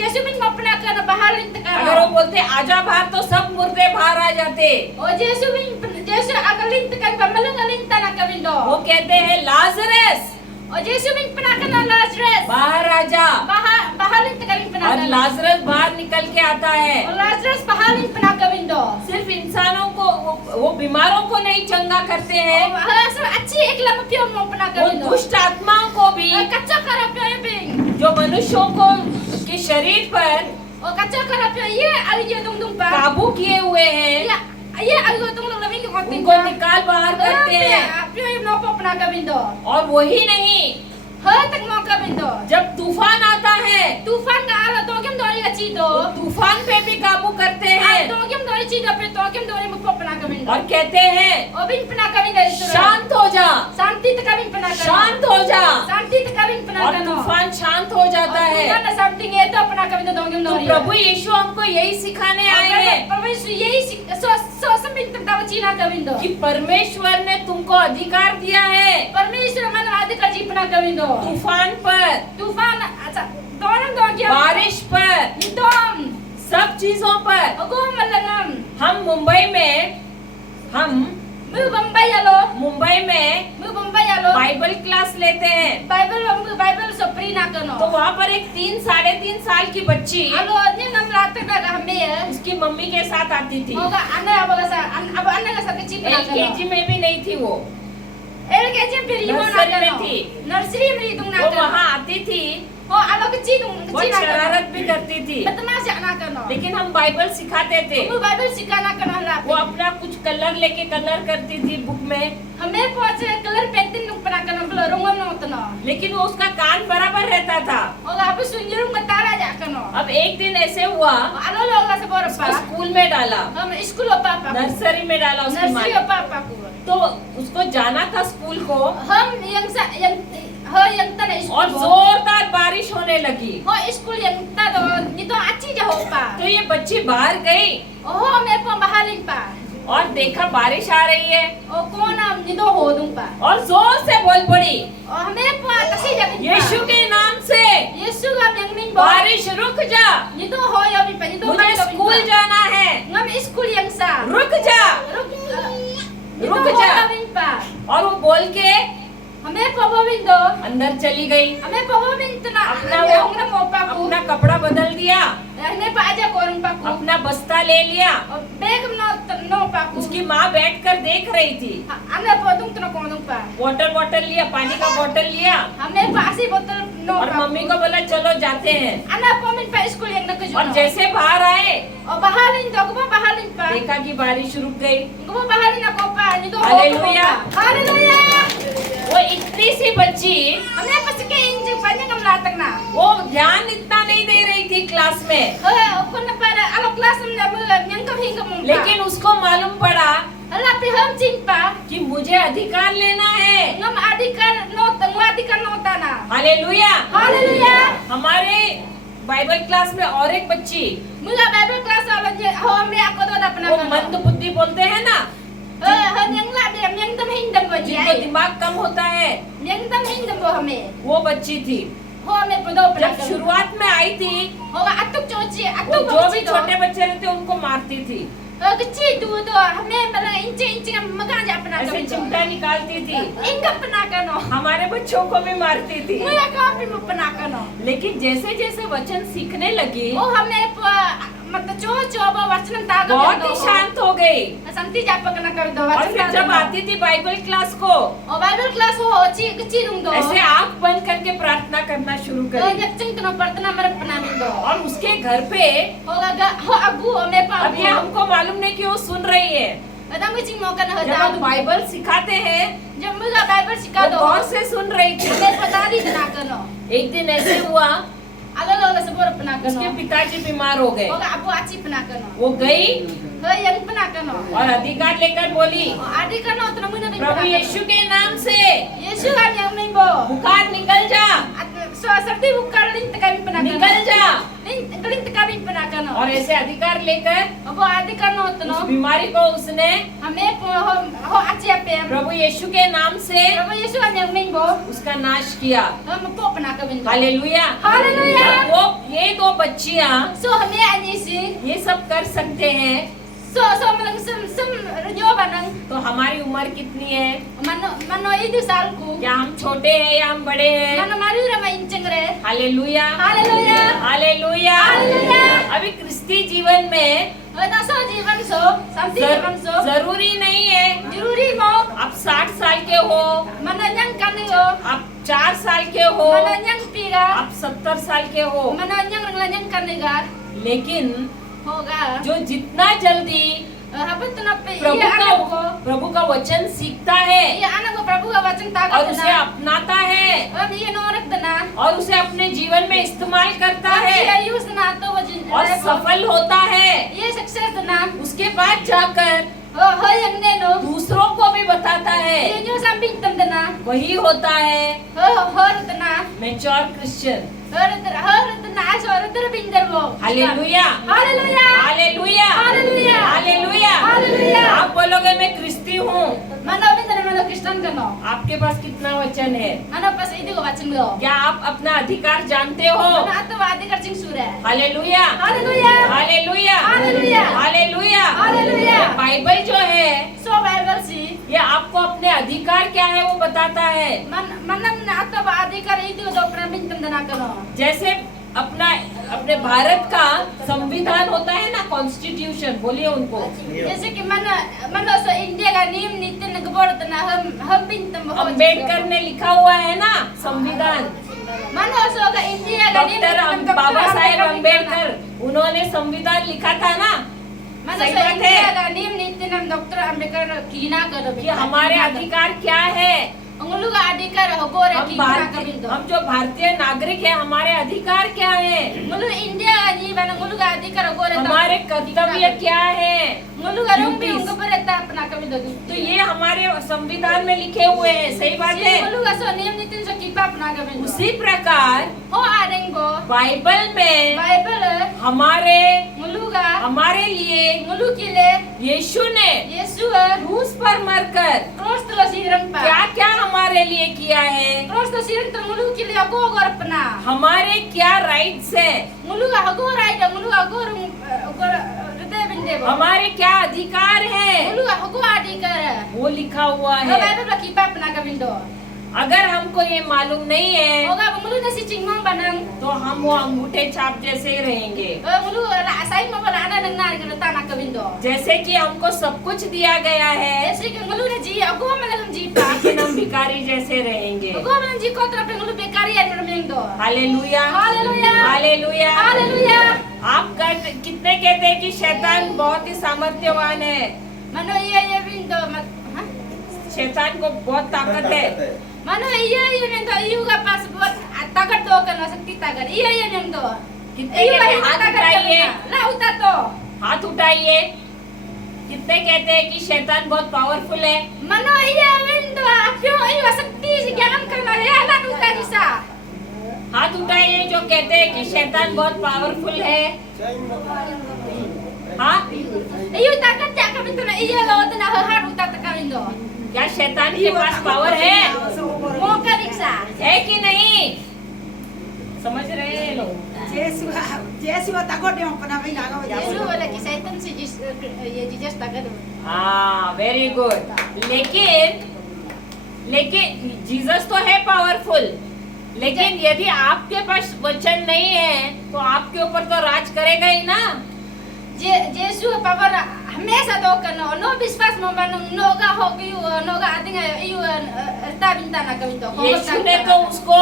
Yesus min mau pernah kena bahar yang अगर वो tekano. बोलते आजा बाहर तो सब मुर्दे बाहर आ जाते। Oh, Yesus agalin tekan pamalung alin tanah kawindo. वो कहते हैं Lazarus Oh, Yesus min pernah kena Lazarus. बाहर आजा, Bahalin tekan pernah और kena. लाजरस बाहर निकल के आता है। Oh, Lazarus bahalin pernah kawindo. सिर्फ इंसानों को वो बीमारों को नहीं चंगा करते हैं, So अच्छी एक लम्बा पियो mau pernah वो kawindo. दुष्ट आत्माओं को भी Kaca karapyo ya ping. जो मनुष्यों को के शरीर पर Oh, kaca karapyo ye ali ye dung pa. काबू किए हुए हैं, Ye ali go dung labing ko ting. उनको निकाल बाहर करते हैं। Piyo ye mau pernah kawindo. और वही नहीं, Ha tak mau kawindo. जब तूफान आता है Tufan ka ala to kem dori ka chido. वो तूफान पे भी काबू करते हैं To kem dori chido pe to kem dori mo pernah kawindo. और कहते हैं Oh, bin pernah kawindo itu. शांत हो जा, Santi tekawin pernah kano. शांत हो जा, Santi tekawin pernah और kano. तूफान शांत हो जाता है। Karena something itu pernah kawindo dongem तो dori. प्रभु यीशु हमको यही सिखाने आए हैं Permaisu yei so samping tentang Cina kawindo. कि परमेश्वर ने तुमको अधिकार दिया है Permaisu mana ada kaji pernah kawindo. तूफान पर, Tufan aca dorang dong ya. बारिश पर, Dom. सब चीजों पर। Aku malangam. हम मुंबई में Mu Bombay alo. मुंबई में Mu Bombay alo. Bible class लेते हैं, Bible so pri na kano. तो वहाँ पर एक 3-3.5 साल की बच्ची Alo ni nam latak na kami ya. उसकी मम्मी के साथ आती थी। Moga anda abaga sa anda ka sa kecil na kano. LKG में भी नहीं थी वो LKG peri mo na Nursery में kano. थी। Nursery में tung na वो kano. वहाँ आती थी, Oh, alo kecil वो na kano. शरारत भी करती थी, Bertemasya na kano. लेकिन हम बाइबल सिखाते थे। Mu Bible sikana kano वो lapi. अपना कुछ कलर लेके कलर करती थी बुक में, हमें पहुंचे कलर पेंटिंग नु पना कनो बलो रंगम न उतना लेकिन वो उसका कान बराबर रहता था। और आप सुंजरू बतारा जा कनो अब एक दिन ऐसे हुआ, आलो लोग से बोर उसको पा स्कूल में डाला, हम स्कूल पापा नर्सरी में डाला उसकी माँ नर्सरी ने। पापा को तो उसको जाना था स्कूल को हम yang tada और स्कूल जोरदार बारिश होने लगी। हो स्कूल yang tada ni तो अच्छी जा हो पा तो ये बच्ची बाहर गई ओहो मैं पा बहालिन पा और देखा बारिश आ रही है ओ कौन ni तो हो दूं पा और जोर से बोल पड़ी, और हमें पा तसी जा यीशु के नाम से यीशु का yang min bo बारिश रुक जा, ni तो हो या भी पा ni तो मुझे स्कूल जाना है, ngam स्कूल yang sa रुक जा। रुक जा। जा और वो बोल के हमें पवविंदो अंदर चली गई, हमें पवविंदना अपना अंगना मोपा को अपना कपड़ा बदल दिया, हमें पाजा कोरन पाको अपना बस्ता ले लिया। और बैग नो पाको उसकी माँ बैठकर देख रही थी, अन्ना पदुंग तना कोनुंग पा वाटर बॉटल लिया, पानी का बॉटल लिया हमें पासी बोतल नो और मम्मी को बोला चलो जाते हैं। अन्ना पमिन पा स्कूल yang nak और जैसे बाहर आए और बहालिन तो को बहालिन पा देखा कि बारिश रुक गई। को बहालिन को पा ni तो हालेलुया। हालेलुया वो इतनी सी बच्ची, हमें पस के इंज पानी कम लातक ना वो ध्यान इतना नहीं दे रही थी क्लास में, को ना para alo kelas yang kau hingga mumpa लेकिन उसको मालूम पड़ा Ala piham cimpa कि मुझे अधिकार लेना है। ngam adikar no tana. Hallelujah. Haleluya. हमारे बाइबल क्लास में और एक बच्ची, Mula Bible class ala je home aku tu dah pernah वो kan. मंद बुद्धि बोलते हैं ना, Han yang la dia yang tam hindam bo जिनको je. दिमाग कम होता है, Yang tam hindam bo hame. वो बच्ची थी। Home pedo pernah जब kan. शुरुआत में आई थी, Ho atuk coci, वो atuk जो भी coci tu. छोटे बच्चे रहते उनको मारती थी, Kecil tu hame bala inci makan je pernah ऐसे kan. चिमटा निकालती थी। Ingam pernah kan. हमारे बच्चों को भी मारती थी। Mula kau pi pernah kan. लेकिन जैसे जैसे वचन सीखने लगी, Oh hame मतलब coba वचन तागा. बहुत ही शांत हो गई। Santi japa kena kau tu और वचन फिर जब आती थी बाइबल क्लास को, Oh Bible class ho kecil dong. ऐसे आंख बंद करके प्रार्थना करना शुरू करी। Yakcing kena partner mereka pernah mindo. और उसके घर पे Ho laga ho abu ame pa. अब ये हमको मालूम नहीं कि वो सुन रही है। Kadang kucing mau kena जब hada. हम बाइबल सिखाते हैं, Jam mula Bible वो sikado. गौर से सुन रही थी। Ame patari kena kena. एक दिन ऐसे हुआ, Alolo sebor pernah उसके kena. पिताजी बीमार हो गए, Oga abu aci pernah kena. वो गई Yang pernah kena. और अधिकार लेकर बोली, Adik kena terus mana प्रभु यीशु के नाम से Yesus kan yang nimbo. बुखार निकल जा, So seperti bukan link kami pernah kena. निकल जा। Link kami pernah kena. और ऐसे अधिकार लेकर Abu adik kena उस terus. बीमारी को उसने Hame ho aci apa? प्रभु यीशु के नाम से Apa Yesus kan yang nimbo. उसका नाश किया। Mampu pernah kami. Hallelujah. Hallelujah. वो ये दो बच्चियां So hame ani sih. ये सब कर सकते हैं, So malang sem nyoba nang तो हमारी उम्र कितनी है? mano itu salku. क्या हम छोटे हैं या हम बड़े हैं? Mano maru ramai incengre. Hallelujah, Haleluya. Hallelujah. Hallelujah. अभी क्रिस्ती जीवन में Ada so jiwan so, sampai jiwan so. जरूरी नहीं है Jururi mo. आप 60 साल के हो, Mana yang kani yo. आप 4 साल के हो, Mana yang tiga. आप 70 साल के हो, Mana yang kani gar. लेकिन Hoga. जो जितना जल्दी Apa tu nape? Iya anak ko. प्रभु का वचन सीखता है Iya anak ko Prabu ka wacang और takat उसे na. अपनाता है Iya norak dana. और उसे अपने जीवन में इस्तेमाल करता Iya है use na to wajin. और सफल होता है, Iya success dana. उसके बाद जाकर Ho yang neno. दूसरों को भी बताता Iya है, nyo samping tam dana. वही होता है Ho dana. Mature Christian. Har dana aso binder mo. Hallelujah, Haleluya. Hallelujah, hallelujah. Hallelujah. Hallelujah. आप बोलोगे मैं क्रिस्ती हूँ, Mana binder mana Kristen kano. आपके पास कितना वचन है? Mana pas itu ko wacang lo. क्या आप अपना अधिकार जानते हो? Mana atau wadi kercing sura. Hallelujah, Haleluya. Hallelujah, hallelujah. Hallelujah. Hallelujah. ये बाइबल जो है So Bible sih. ये आपको अपने अधिकार क्या है वो बताता है। Mana atau wadi ker itu do pernah bintem dana kano. जैसे अपने भारत का संविधान होता है ना, कॉन्स्टिट्यूशन, बोलिए उनको। जैसे कि mana so India का नियम नीति नगबोर तना हम बिntem हो. अम्बेडकर ने लिखा हुआ है ना संविधान, Mana so ka India का नियम डॉक्टर बाबा साहेब अम्बेडकर, उन्होंने संविधान लिखा था ना। Mana सही so बात India है का नियम नीति नाम डॉक्टर अम्बेडकर कीना कर कि हमारे अधिकार क्या है। अंगलू का अधिकार हो गोरे हम कीना कर बिंदो. हम जो भारतीय नागरिक है, हमारे अधिकार क्या है, अंगलू इंडिया का जीवन अंगलू का अधिकार हो गोरे. हमारे कर्तव्य क्या है, अंगलू का रूम भी duties। उनको पर रहता अपना कर बिंदो. तो ये हमारे संविधान में लिखे हुए हैं। सही बात है। अंगलू का सो नियम नीति सो कीपा अपना कर बिंदो. उसी प्रकार हो आरेंगो बाइबल में बाइबल हमारे लिए अंगलू के लिए यीशु ने यीशु क्रूस पर मरकर क्रॉस तो सिरन पा. क्या क्या हमारे लिए किया है, क्रॉस तो सिरन तो अंगलू के लिए को गोर अपना. हमारे क्या राइट्स है, अंगलू का गोर राइट अंगलू का गोर हृदय बिंदे. हमारे क्या अधिकार है, अंगलू का गोर अधिकार. वो लिखा हुआ हो है। बाइबल का कीपा अपना कर बिंदो. अगर हमको ये मालूम नहीं है होगा मुलु नसी चिंगमंग बनang तो हम वो अंगूठे छाप जैसे ही रहेंगे। मुलु asai mo bala ana nang nar ke tanah ke bindo. जैसे कि हमको सब कुछ दिया गया है, Jesi ke मुलु ne ji aku malang ji pa. लेकिन हम भिखारी जैसे रहेंगे। Aku malang ji ko tra pe मुलु bekari an mermendo. Hallelujah, hallelujah. Hallelujah. Haleluya. आप कितने कहते हैं कि शैतान बहुत ही सामर्थ्यवान है, Mano iya bindo mat. Ha? शैतान को बहुत ताकत है। Mano iya bindo iu ka pas buat takat do kan sakti takat. Iya bindo. कितने कहते हैं हाथ उठाइए, La utato. हाथ उठाइए। कितने कहते हैं कि शैतान बहुत पावरफुल है। Mano iya bindo apyo iu sakti si jangan kana ya la uta bisa. हाथ उठाइए जो कहते हैं कि शैतान बहुत पावरफुल है। हाँ, Iu takat ja ka bindo na iya lo tana har uta ka bindo. क्या शैतान के पास पावर है? Moka diksa. है कि नहीं? समझ रहे हैं लोग? Yesu takut dia pernah bilang apa Yesu wala ki Satan si Jesus takat. हाँ, वेरी गुड। लेकिन जीसस तो है पावरफुल, लेकिन यदि आपके पास वचन नहीं है तो आपके ऊपर तो राज करेगा ही ना। Yesu power हमेशा दो कनो नो विश्वास म बनung noga hogiu noga adinga iu erta bintana ka bindo. यीशु ने तो उसको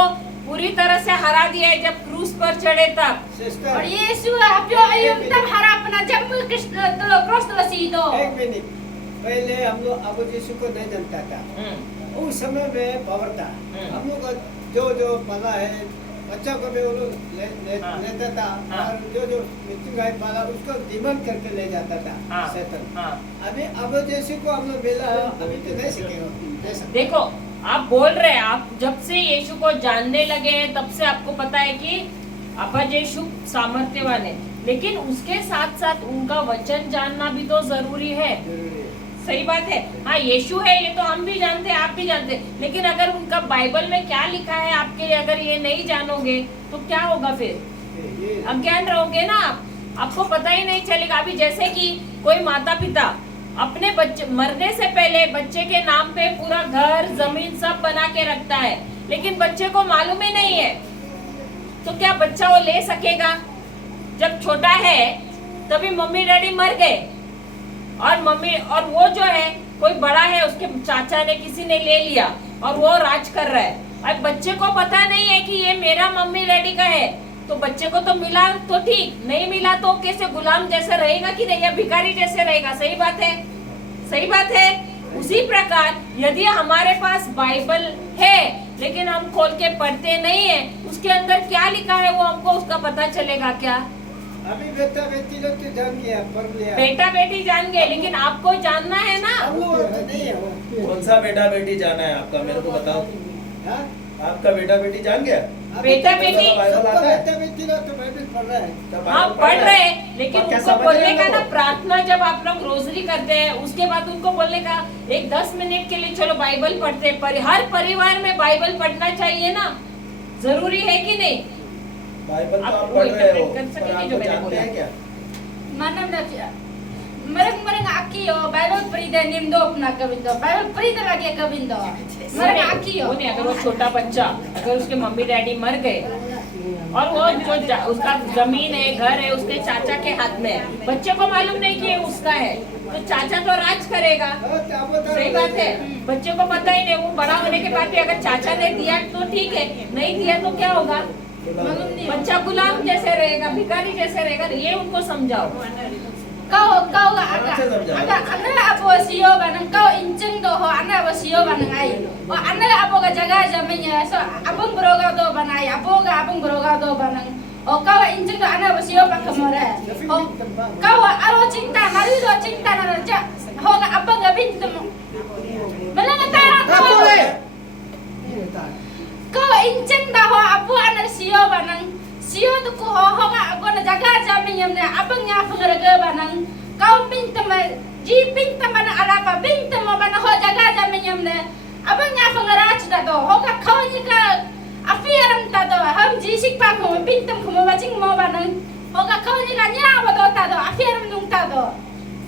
पूरी तरह से हरा दिया है जब क्रूस पर चढ़े तब। और यीशु apyo iu तब हरा अपना जब कृष्ण तो क्रॉस तो सीधो. एक मिनट पहले हम लोग अबू यीशु को नहीं जानता था, उस समय में पावर था। हम लोग को जो पता है बच्चा को भी वो लोग हाँ। लेता था हाँ। और जो मृत्यु गाय पाला उसको डिमांड करके ले जाता था हाँ। शैतान। हाँ। अभी अब जैसे को हम लोग मिला अभी तो नहीं सीखेगा जैसा देखो आप बोल रहे हैं, आप जब से यीशु को जानने लगे हैं तब से आपको पता है कि अब्बा यीशु सामर्थ्यवान है, लेकिन उसके साथ साथ उनका वचन जानना भी तो जरूरी है। जरूरी है। सही बात है। हाँ यीशु है ये तो हम भी जानते हैं, आप भी जानते हैं, लेकिन अगर उनका बाइबल में क्या लिखा है आपके लिए अगर ये नहीं जानोगे तो क्या होगा फिर? ये अज्ञान रहोगे ना आप, आपको पता ही नहीं चलेगा। अभी जैसे कि कोई माता पिता अपने बच्चे मरने से पहले बच्चे के नाम पे पूरा घर जमीन सब बना के रखता है, लेकिन बच्चे को मालूम ही नहीं है, तो क्या बच्चा वो ले सकेगा? जब छोटा है तभी मम्मी डैडी मर गए और मम्मी और वो जो है कोई बड़ा है, उसके चाचा ने किसी ने ले लिया और वो राज कर रहा है। अब बच्चे को पता नहीं है कि ये मेरा मम्मी डैडी का है, तो बच्चे को तो मिला तो ठीक, नहीं मिला तो कैसे गुलाम जैसे रहेगा कि नहीं, या भिखारी जैसे रहेगा। सही बात है, सही बात है। उसी प्रकार यदि हमारे पास बाइबल है लेकिन हम खोल के पढ़ते नहीं है, उसके अंदर क्या लिखा है वो हमको उसका पता चलेगा क्या? अभी बेटा बेटी लोग तो जान गया पढ़ लिया बेटा बेटी जान गए, लेकिन आपको जानना है ना। हम लोग तो नहीं है वो कौन सा बेटा बेटी जाना है आपका, मेरे को बताओ। हाँ? आपका बेटा बेटी जान गया? अभी बेटा तो बेटी बाइबल सबका आता है? बेटा बेटी लोग तो बाइबल पढ़ रहा है क्या हाँ बाइबल पढ़ रहे हैं, लेकिन और क्या उनको समझ बोलने रहे का हैं ना लोग? प्रार्थना जब आप लोग रोजरी करते हैं उसके बाद उनको बोलने का एक 10 मिनट के लिए चलो बाइबल पढ़ते हैं। हर परिवार में बाइबल पढ़ना चाहिए ना, जरूरी है कि नहीं? बाइबल तो आप आप वो पढ़ रहे हो, interpret कर सकेंगे पर जो आपको मैंने जानते बोला। हैं क्या? Mana nak mereng aki yo Bible perida nimdo अपना कविंदो Bible perida lagi कविंदो mereng aki yo वो नहीं, अगर वो छोटा बच्चा अगर उसके मम्मी डैडी मर गए और वो उसका जमीन है घर है उसके चाचा के हाथ में है, बच्चे को मालूम नहीं कि ये उसका है, तो चाचा तो राज करेगा। हाँ, तो आप बता सही रहे बात है, बच्चे को पता ही नहीं। वो बड़ा होने के बाद भी अगर चाचा ने दिया तो ठीक है, नहीं दिया तो क्या होगा? मालूम नहीं बच्चा गुलाम जैसे रहेगा, भिखारी जैसे रहेगा। ये उनको समझाओ। kau ada anda apa siyo banang kau inceng do ho anda apa siyo banang ai oh anda apa ga jaga jamanya so abang beroga do banai apa ga abang beroga do banang oh kau inceng do anda apa siyo pak kamore oh kau aro cinta mari do cinta na raja ho ga abang ga bintem malang ta kau inceng da ho apa anda siyo banang siyo tu ko ho ga ko na jaga jamanya ne abang nya pengerga banang kau bintem ji bintem bana arapa bintem bana ho jaga jamanya ne abang nya pengerach da do ho ga kau ni ka afiaram ta do ham ji sik pa ko bintem ko ma jing mo banang ho ga kau ni ka nya ba do ta do afiaram nung ta do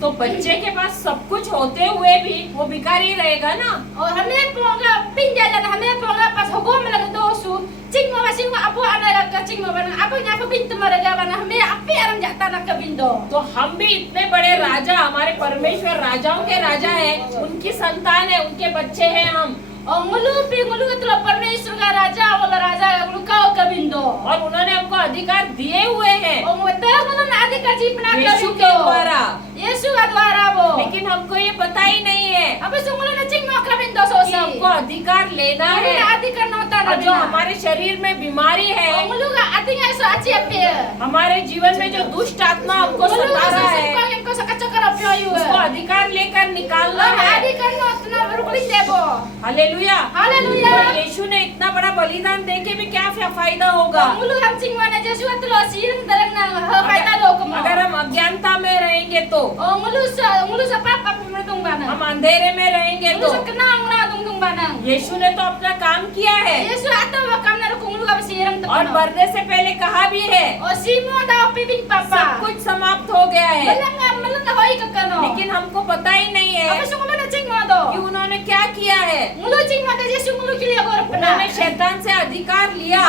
तो बच्चे के पास सब कुछ होते हुए भी वो भिखारी रहेगा ना। और हमें पोगा पिंजा जाना हमें पोगा पास होगो में लग दो सु चिंग में सिंग में अपो आना लग चिंग में बना अपो न्या को बिंत मर गया बना हमें अपे आरम जाता ना कबिंदो तो हम भी इतने बड़े राजा, हमारे परमेश्वर राजाओं के राजा है, उनकी संतान है, उनके बच्चे हैं हम। और मुलु के तो परमेश्वर का राजा वाला राजा लुकाओ कबिंदो और उन्होंने हमको अधिकार दिए हुए हैं और मुद्दा को ना अधिकार जीपना यीशु के द्वारा, यीशु का द्वारा वो लेकिन हमको ये पता ही नहीं है अब सुमुलो ना चिंग में कबिंदो कि सोसी हमको अधिकार लेना है। अधिकार नोता और जो हमारे शरीर में बीमारी है, और मुलु का अधिकार सो अच्छी पे हमारे जीवन में जो दुष्ट आत्मा हमको सता रहा है, इनको सकच्चा कर पियो उसको अधिकार लेकर निकालना है। अधिकार नोतना बरुकुली देबो हालेलुया, हालेलुया और यीशु ने इतना बड़ा बलिदान देके भी क्या फायदा होगा? मुलु हम चिंगवाना जसु अतलो सीरन दरंग ना फायदा दो कम अगर हम अज्ञानता में रहेंगे तो, ओ मुलु सा पापा में तुम बाना हम अंधेरे में रहेंगे मुलु तो, सा कना अंगना तुम बाना यीशु ने तो अपना काम किया है यीशु आता वो काम ना को मुलु का सीरन और मरने से पहले कहा भी है ओ सीमो दा पिबिन पापा सब कुछ समाप्त हो गया है, मलंग होई ककनो लेकिन हमको पता ही नहीं है अब सुमुलो ना चिंगवा दो कि उन्होंने क्या किया है। मुलु चिंगवा दे यीशु मुलु के लिए गोर पना उन्होंने शैतान से अधिकार लिया,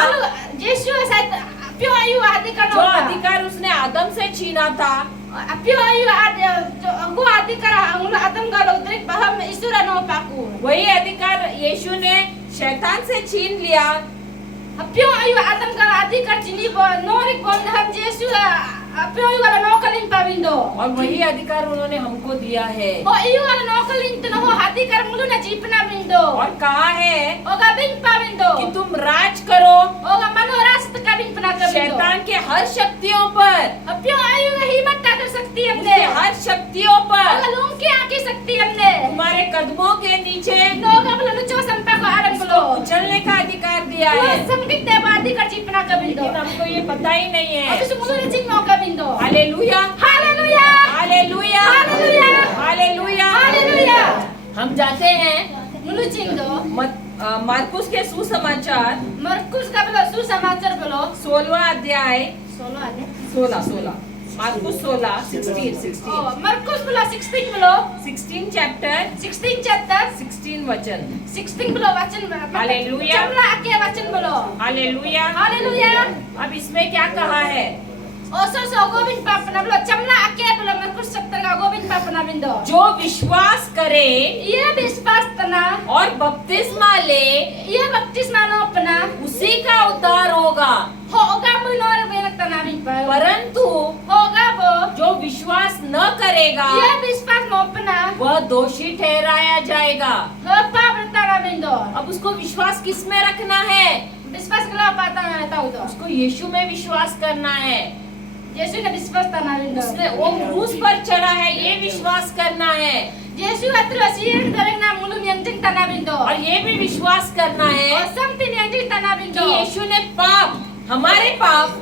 यीशु साथ प्यो आयु अधिकार जो अधिकार उसने आदम से छीना था। प्यो आयु गो अधिकार मुलु आदम का उद्रेक बहम ईश्वर नो पाकू वही अधिकार यीशु ने शैतान से छीन लिया। प्यो आयु आदम का अधिकार चिनी बो नोरिक बंद हम यीशु apyo yu ala nokalin pavindo. और वही अधिकार उन्होंने हमको दिया है। Ho yu ala nokalin tno ho hati kar mulu na jipna vindo. और कहा है Oga bin pavindo. कि तुम राज करो Oga mano rast ka bin pna ka vindo. शैतान के हर शक्तियों पर, Apyo ayu ga himat ta kar sakti उसके हमने. हर शक्तियों पर, Oga lung ki आके सकती हमने. तुम्हारे कदमों के नीचे Noga bula lucho sampa ko arang bulo. उछलने का अधिकार दिया Wo है। samgit de badi kar jipna ka vindo. लेकिन हमको ये पता ही नहीं है। Abisu mulu na jing no ka vindo. Hallelujah, Hallelujah. Hallelujah, hallelujah, hallelujah. Hallelujah. हम जाते हैं Mulu jing do. मार्कुस के सुसमाचार Markus ka bulo susamachar bulo. 16वां अध्याय, Solo ane. 16 Markus 16 Oh, Markus bulo 16 bulo. 16 chapter 16 chapter. 16 वचन। 16 bulo wachan. Hallelujah. Chamla ake wachan bulo. Hallelujah. Hallelujah. अब इसमें क्या कहा है? So Govind Papana bulo chamla ake bulo Markus 17 ka Govind Papana bindo. जो विश्वास करे Iya bispas tana. और बपतिस्मा ले Iya baptisma no pana. उसी का उद्धार होगा। Hoga mo no benak tana bin pa. परंतु Hoga bo. जो विश्वास न करेगा Iya bispas mo pana. वह दोषी ठहराया जाएगा। Hopa bertana bindo. अब उसको विश्वास किस में रखना है? Bispas kala patana tahu do. उसको यीशु में विश्वास करना है। Yesu na bispas tana bindo. उसने वो क्रूस पर चढ़ा है, ये विश्वास करना है। Yesu atro sir dareng na mulun yang jing tana bindo. और ये भी विश्वास करना है Osam tin yang jing tana कि bindo. यीशु ने पाप, हमारे पाप,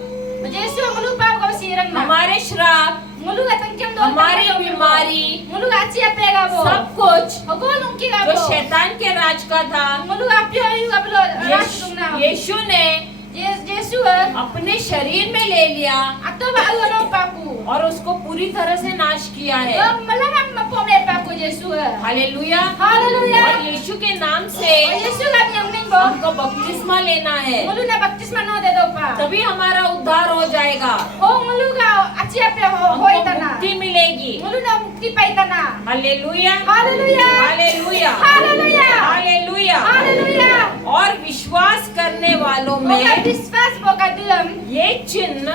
Yesu mulu pa ko sirang na. हमारे श्राप, Mulu atang kem do. हमारी बीमारी, Mulu achi apega bo. सब कुछ Hogolung ki ga जो bo. शैतान के राज का था, Mulu apyo ayu ga blo. Rasung na. यीशु ने Yesu अपने शरीर में ले लिया ato ba alu no pa ku. और उसको पूरी तरह से नाश किया है। Malamang mapome pa ku Yesu. Hallelujah. Hallelujah. और यीशु के नाम से Yesu ga yang min bo. हमको बपतिस्मा लेना है, Mulu na baptisma no de do pa. तभी हमारा उद्धार हो जाएगा, Ho mulu ga achi apya ho हमको hoi tana. मुक्ति मिलेगी। Mulu na mukti pai tana. Hallelujah, Hallelujah. Hallelujah, Hallelujah. Hallelujah. Hallelujah. और विश्वास करने वालों Oka में biswas bo ka dilam. ये चिन्ह,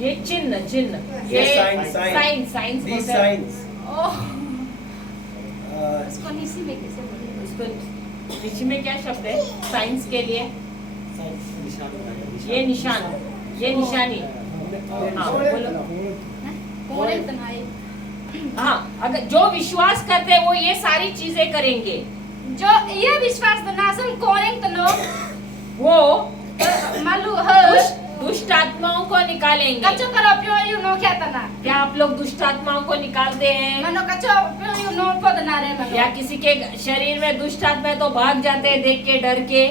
ये चिन्ह, ये sign, साइंस These बोलते हैं। signs. Oh. Uh, Usko nisi में कैसे बोले? उसको नीचे में क्या शब्द है साइंस के लिए? ये निशान, ये निशानी। हाँ, बोलो। Koren tanai. हाँ, अगर जो विश्वास करते हैं वो ये सारी चीजें करेंगे। जो ये विश्वास दनासम कोरें तनो वो मालू ह दुष्ट आत्माओं को निकालेंगे। कचो करो प्यो यू नो क्या तना क्या आप लोग दुष्ट आत्माओं को निकालते हैं? मनो कचो प्यो यू नो पदना रे मनो या किसी के शरीर में दुष्ट आत्मा है तो भाग जाते हैं देख के, डर के।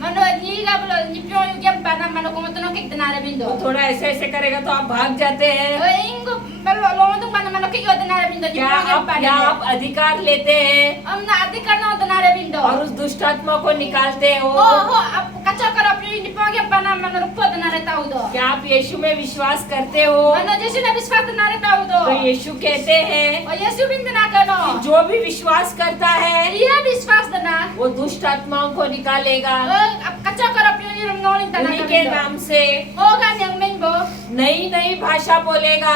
मनो नी का बोलो नी प्यो यू क्या पाना मनो को मतनो के तना रे बिंदो वो थोड़ा ऐसे ऐसे करेगा तो आप भाग जाते हैं। इंगो बलो लो तो मनो मनो के यो तना रे बिंदो क्या आप अधिकार लेते हैं हम ना अधिकार नो तना रे बिंदो और उस दुष्ट आत्मा को निकालते हो? ओ हो अब कचो करो प्यो नी प्यो के पाना मनो रुप तना रे ताऊ दो क्या आप यीशु में विश्वास करते हो? मनो जैसे ना विश्वास तना रे ताऊ दो तो यीशु कहते हैं ओ यीशु बिंद ना करो कि जो भी विश्वास करता है ये विश्वास दना वो दुष्ट आत्माओं को निकालेगा। अब कच्चा करो प्यो यू नो नी तना उन्हीं के नाम से होगा न्यंग में बो नई नई भाषा बोलेगा,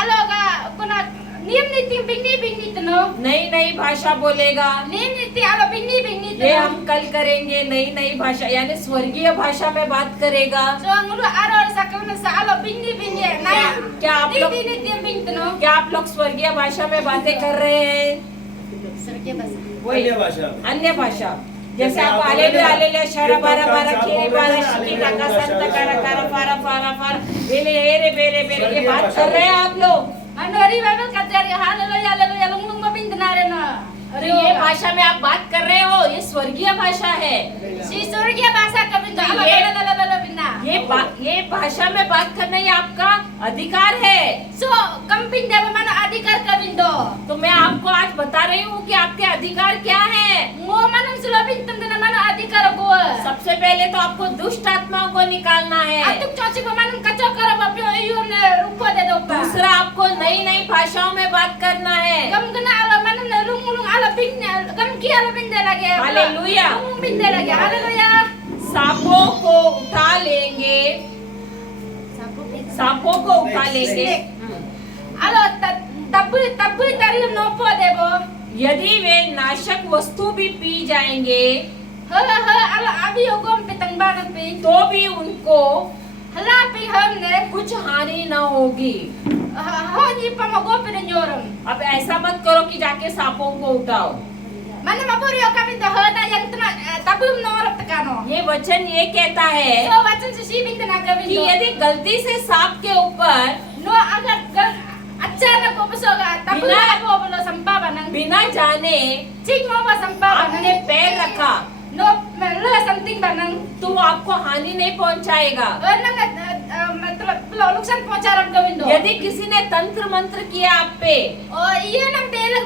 अलोगा कुना नियम नीति बिन्नी बिन्नी तनो नई नई भाषा बोलेगा। नियम नीति आलो बिन्नी बिन्नी ये तनो हम कल करेंगे, नई नई भाषा यानी स्वर्गीय भाषा में बात करेगा। जो अंगुलो आरो सकवन सा आलो बिन्नी बिन्नी ना क्या आप लोग नीति नीति बिन्नी तनो क्या आप लोग स्वर्गीय भाषा में बातें कर रहे हैं? सरके बस वही अन्य भाषा। अन्य भाषा जैसे आप हालेलुया हालेलुया शरा बारा बारा खेरी बारा शिकी टाका संत करा करा फारा फारा फारा बेले एरे बेरे बेरे ये बात कर रहे हैं आप लोग। मनोरी बाबा कतरी हालेलुया हालेलुया लुंग बिन्द नारे ना अरे ये भाषा में आप बात कर रहे हो, ये स्वर्गीय भाषा है। सी स्वर्गीय भाषा कभी तो आलो ये- ला ला ला बिन्ना ये भाषा में बात करना ये आपका अधिकार है। सो कंपिन देव मनो अधिकार कभी दो तो मैं आपको आज बता रही हूँ कि आपके अधिकार क्या है। मो मनन सुलो बिन तुम देना मनो अधिकार को सबसे पहले तो आपको दुष्ट आत्माओं को निकालना है। अतुक चौची को मनन कचो करो बापियो यू ने रूप दे दो पा दूसरा आपको नई नई भाषाओं में बात करना है। गम गना आलो मनन लुंग लुंग आलो बिन गम की आलो बिन दे लगे हालेलुया। लुंग बिन दे लगे हालेलुया सांपों को उठा लेंगे, सांपों को उठा लेंगे। alo tabu dari nopo debo यदि वे नाशक वस्तु भी पी जाएंगे alo abi ogom petang bana pe तो भी उनको hala pe हमने कुछ हानि न होगी। ho ni pamago pe nyoram अब ऐसा मत करो कि जाके सांपों को उठाओ। mana maburi kami dah hada yang tabu norap tekano ये वचन ये कहता है so wacan si bin tena kami कि यदि गलती से सांप के ऊपर no agar अचानक को बसोगा tabu बिना- ako bolo sampa banang बिना जाने cing mo ba sampa आपने banang पैर रखा no melo something banang तो वो आपको हानि नहीं पहुंचाएगा। मतलब नुकसान पहुंचा रहा कभी दो यदि किसी ने तंत्र मंत्र किया आप पे, और ये नम बेलक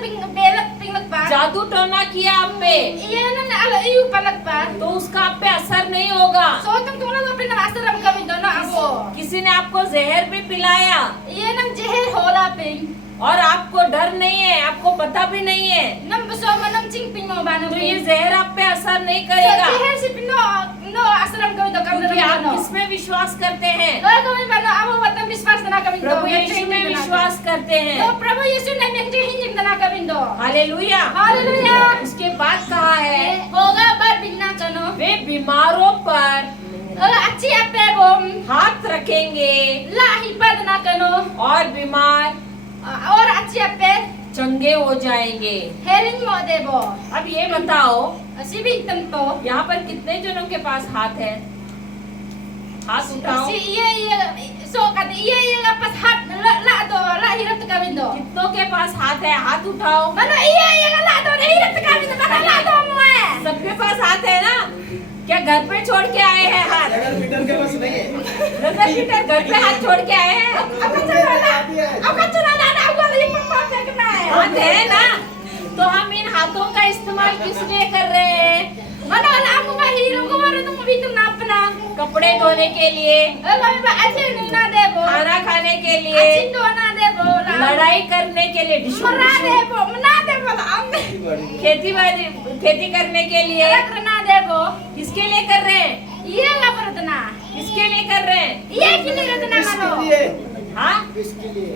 पिंगलक पा जादू टोना किया आप पे, ये नम अलो इउ पलक पा तो उसका आप पे असर नहीं होगा। सो तुम लोग अपने आश्रम कभी दो ना आपको किसी ने आपको जहर भी पिलाया ये नम जहर होला पिंग और आपको डर नहीं है, आपको पता भी नहीं है, नम बसो मनम चिंग पिंग मो बानो तो ये जहर आप पे असर नहीं तो करेगा। जहर से पिनो नो आश्रम कभी दो कभी क्योंकि आप दो किसमें विश्वास करते हैं? कभी बानो अब मतलब विश्वास ना कभी दो प्रभु यीशु में विश्वास करते तो हैं। प्रभु यीशु ने मेरे हिंद ना कभी दो हालेलुया। हालेलुया उसके बाद कहा है होगा बार बिना कनो वे बीमारों पर अच्छी अपे बोम हाथ रखेंगे लाही पद ना कनो और बीमार और अच्छी अपे चंगे हो जाएंगे। हेरिंग मो देबो अब ये बताओ सिबिन तम तो यहाँ पर कितने जनों के पास हाथ है? हाथ उठाओ। si ये सो कदे ये lapas hat la do la hirat ka bindo कितनों के पास हाथ है? हाथ उठाओ। mana ये la do hirat ka bindo mana la do mo सबके पास हाथ है ना? क्या घर पे छोड़ के आए हैं हाथ? नगर पीटर के पास नहीं है। नजर पीटर घर पे हाथ छोड़ के आए हैं? apa cuna na aku lagi papa देखना है हाथ है ना? तो हम इन हाथों का इस्तेमाल किस लिए कर रहे हैं? mana la aku ka hiro ko wala tum bitum na apna कपड़े धोने के लिए, kami ba aje ni na debo खाना खाने के लिए, aje do na debo la लड़ाई करने के लिए, mara debo na debo la am खेती करने के लिए। rak na debo किसके लिए कर रहे हैं? ये la pratna किसके लिए कर रहे हैं? ये के लिए रत्ना इसके मानो लिए हाँ? इसके लिए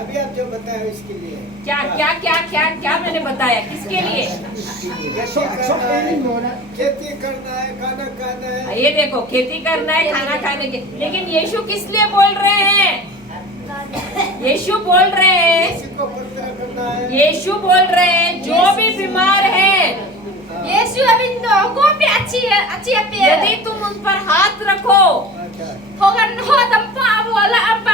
अभी आप जो बताए इसके लिए क्या क्या क्या क्या क्या मैंने बताया? किसके लिए? खेती करना है खाना खाना है ये देखो, खेती करना है, खाना खाने के। लेकिन यीशु किस लिए बोल रहे हैं? यीशु बोल रहे हैं, किसी को पत्थर करना है यीशु बोल रहे हैं जो भी बीमार है, यीशु अबिंदो को भी अच्छी अपे यदि तुम उन पर हाथ रखो अच्छा होगा हो तंपा वाला अब्बा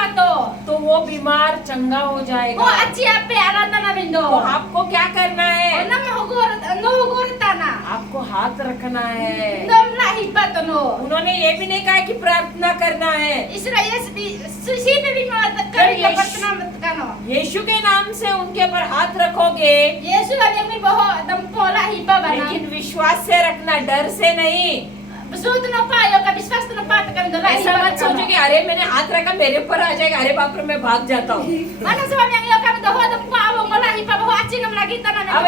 तो वो बीमार चंगा हो हो जाएगा। अच्छी अपे आराधना बिंदो तो आपको क्या करना है? नम हो गोरताना आपको हाथ रखना है। नम लाही पतनो उन्होंने ये भी नहीं कहा कि प्रार्थना करना है। इसराइल भी सुसी भी मत करी प्रार्थना मत करो यीशु के नाम से उनके ऊपर हाथ रखोगे, यीशु अभी में बहुत तंपो लाही पा बना लेकिन विश्वास से रखना, डर से नहीं। बसुत न पायो का विश्वास न पात कर दो ऐसा मत सोचो कि अरे मैंने हाथ रखा मेरे ऊपर आ जाएगा, अरे बाप रे मैं भाग जाता हूँ। mana suami yang yo kami doho tंपो आवो मला ही पा बहुत अच्छी नम लगी तना अब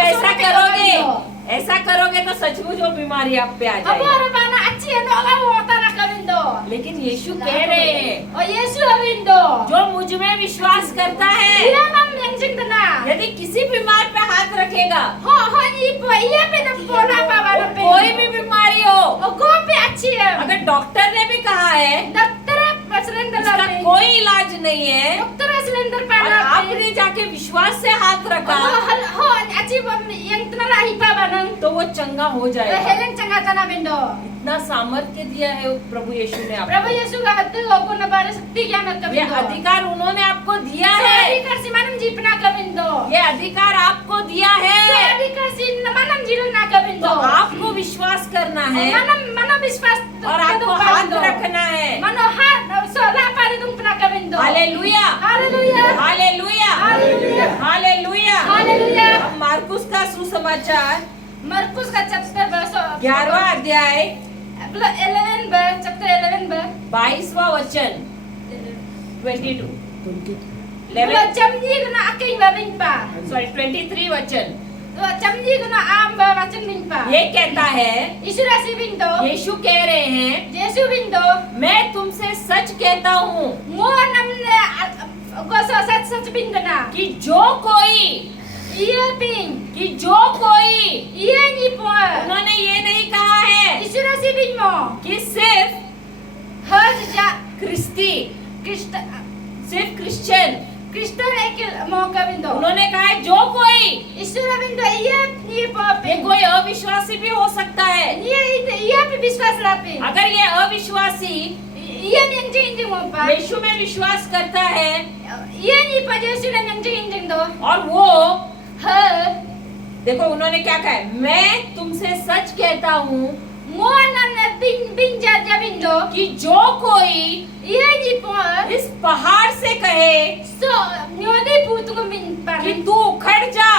ऐसा करोगे तो सचमुच वो बीमारी आप पे आ अब जाएगी। और बना अच्छी है नो ला वो तना कविंदो लेकिन यीशु कह रहे हैं और यीशु अबिंदो जो मुझ में विश्वास करता है, ये नम yang चिंतना यदि किसी बीमार पे हाथ रखेगा, हो ये पे तंपो ला पा बना पे कोई भी बीमारी हो, और को पे अच्छी है अगर डॉक्टर ने भी कहा है डॉक्टर सिलेंडर इसका ला कोई इलाज नहीं है डॉक्टर सिलेंडर और पाना आपने जाके विश्वास से हाथ रखा हो अच्छी yang तना ला ही पा बना तो वो चंगा हो जाएगा। हेलन चंगा तना बिंदो इतना सामर्थ्य दिया है प्रभु यीशु ने आपको। प्रभु यीशु का हत्ते को न बारे शक्ति ज्ञान ये कविंदो अधिकार उन्होंने आपको दिया है, अधिकार सिमानम जीपना कविंदो ये अधिकार आपको दिया है, अधिकार सिन मनम जीलना कविंदो तो आपको विश्वास करना है मनम विश्वास और आपको हाथ रखना है। मनो हाथ सोला पारे तुम पना कविंदो hallelujah, hallelujah hallelujah, hallelujah hallelujah. Hallelujah अब मार्कुस का सुसमाचार मरकुस का चैप्टर 11वां अध्याय 11 चैप्टर 11 22वां वचन 22 11 जम जी ना अके बाबिन पा 23 वचन Chamji kuna amba wacang limpa. ये कहता है, Isura si bindo. यीशु कह रहे हैं, Yesu bindo. मैं तुमसे सच कहता हूँ Mua namne goso sat bindo na. कि जो कोई Iya ping. कि जो कोई Iya ni po. उन्होंने ये नहीं कहा है Isura si binmo. कि सिर्फ Haja क्रिस्ती, Krista सिर्फ Christian, Krista ekil mo ka bindo. उन्होंने कहा है जो कोई, Isura bindo iya ni po ये ping. कोई अविश्वासी भी हो सकता है। Iya pe biswas laping. अगर ये अविश्वासी Iya ni jing mo pa. यीशु में विश्वास करता है Iya ni pa Yesu na jing do. और वो, Ha. देखो उन्होंने क्या कहा है, मैं तुमसे सच कहता हूँ Mua namne bin ja bindo. कि जो कोई Iya ni po. इस पहाड़ से कहे So, nyode putu ko min pa. कि तू उखड़ जा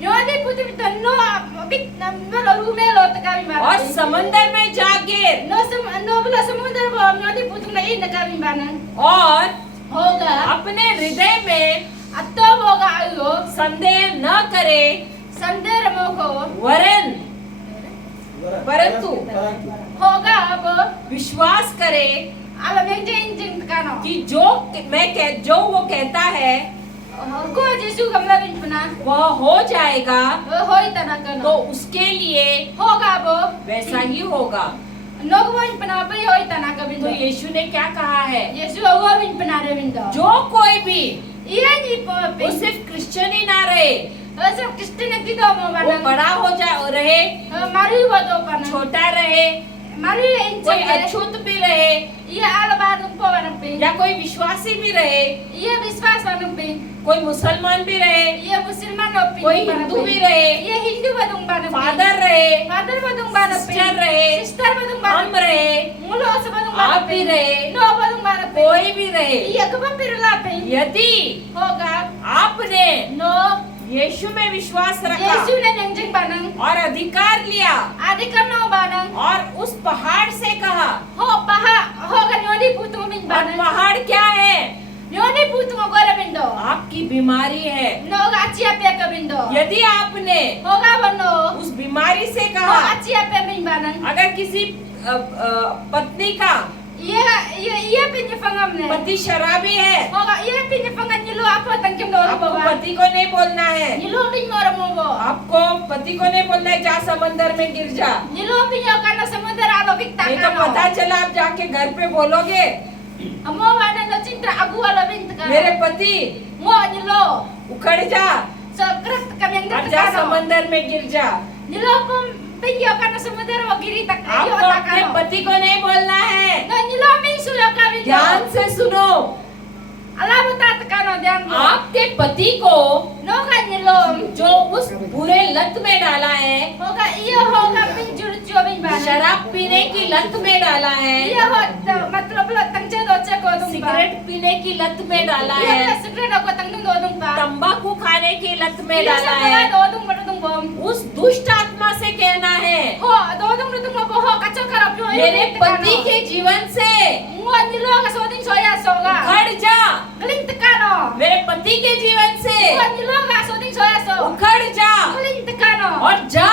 Nyode putu mi no big no rume lo ta kami ma. और समंदर में जा गिर, No bula samudra bo nyode putu na in kami bana. और Hoga अपने हृदय में atto hoga ayo संदेह न करे, sandera mo ko. वरन परंतु Hoga abo विश्वास करे ala men jing kano. कि जो वो कहता है Ko Yesu kamla bin puna. वह हो जाएगा, Hoi tana kano. तो उसके लिए Hoga abo वैसा ही होगा। no bin puna ba hoi tana ka bin. तो यीशु ने क्या कहा है, Yesu ho bin puna re bin do. जो कोई भी, Iya ni po वो pe. सिर्फ क्रिश्चियन ही ना रहे, Asa Kristen ki do mo वो bana. बड़ा हो जाए रहे, Mari wo do bana. छोटा रहे, Mari कोई enche. अछूत भी रहे Iya ala ba po bana pe. या कोई विश्वासी भी रहे, Iya biswas bana pe. कोई मुसलमान भी रहे, Iya musliman no pe. कोई हिंदू भी रहे, Iya Hindu ba dong bana pe. Father रहे, Father ba dong bana pe. Sister रहे, Sister ba dong bana हम रहे, Mulo sa ba dong bana आप भी रहे, No ba dong bana pe. कोई भी रहे, Iya ka ba pirla pe. यदि Hoga आपने no यीशु में विश्वास रखा Yesu na nangjing banang. और अधिकार लिया Adi ka no banang. और उस पहाड़ से कहा, Ho paha hoga nyoni putu min और banang. पहाड़ क्या है, Nyoni putu mo gora bindo. आपकी बीमारी है, No ga achia pe ka bindo. यदि आपने Hoga bano. उस बीमारी से Ho कहा, achia pe min banang. अगर किसी पत्नी का Iya pinyafangam ne. पति शराबी है, Hoga iya pinyafangan nilo apa tangkim do आपको baba. पति को नहीं बोलना है, Nilo din mora mo bo. आपको पति को नहीं बोलना है जा समंदर में गिर जा, Nilo pinyakan na samudra alo bikta नहीं तो पता ka. चला आप जाके घर पे बोलोगे Amo wala no cintra agu alo bint ka. मेरे पति Mo nilo. उखड़ जा So krat kami ang और जा dito ka. समंदर में गिर जा। Nilo pum pinyakan na samudra wa giri tak ayo आपको tak अपने ka. पति को नहीं बोलना है, No nilo min suyo ka bindo. ध्यान से सुनो, Alam mo tat ka no diyan mo. आपके पति को No ka nilo. जो उस बुरे लत में डाला है, Hoga iya hoga pinjur jobin bana. शराब पीने की लत में डाला है, Iya ho मतलब lo tangche do che ko dum ba. Cigarette पीने की लत में डाला Iya है, na secret ako tangdung do dum ba. तंबाकू खाने की लत में Iya डाला sa है, do dum ba dum bom. उस दुष्ट आत्मा से कहना है Ho do dum dum mo ho kacho karap yo. मेरे पति के जीवन से Mo nilo ka so ding soya so ga. उखड़ जा, Galing tekano. मेरे पति के जीवन से Mo nilo ka so ding soya so. उखड़ जा Galing tekano. और जा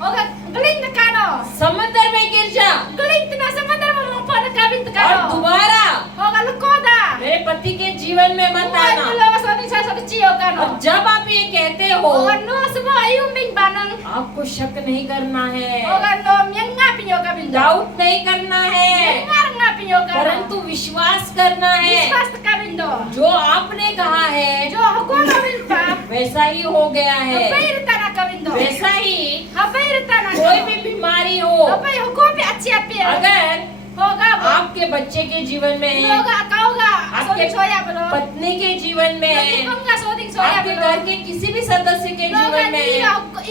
Hoga galing tekano. समंदर में गिर जा Galing tena sa mandar mo pa na kabin और tekano. दोबारा Hoga lukoda. मेरे पति के जीवन में Mo मत आना। nilo ka so ding soya so chiyo और kano. जब आप ये कहते हो Hoga no sumo ayum bing banang. आपको शक नहीं करना है, Hoga no myanga pinyo ka bindo. Doubt नहीं करना है, Myanga nga pinyo ka. परंतु विश्वास करना है विश्वास का बिंदो. जो आपने कहा है जो हको का बिंदा. वैसा ही हो गया है, Habayr tana ka bindo. वैसा ही Habayr tana ka. कोई भी बीमारी हो Habay hako pe अच्छी अपी. अगर होगा वो. आपके बच्चे के जीवन में है, होगा काओगा. आपके सोदिक सोया बोलो. पत्नी के जीवन में है, होगा सोदिक सोया आपके बोलो. घर के किसी भी सदस्य के होगा जीवन में है,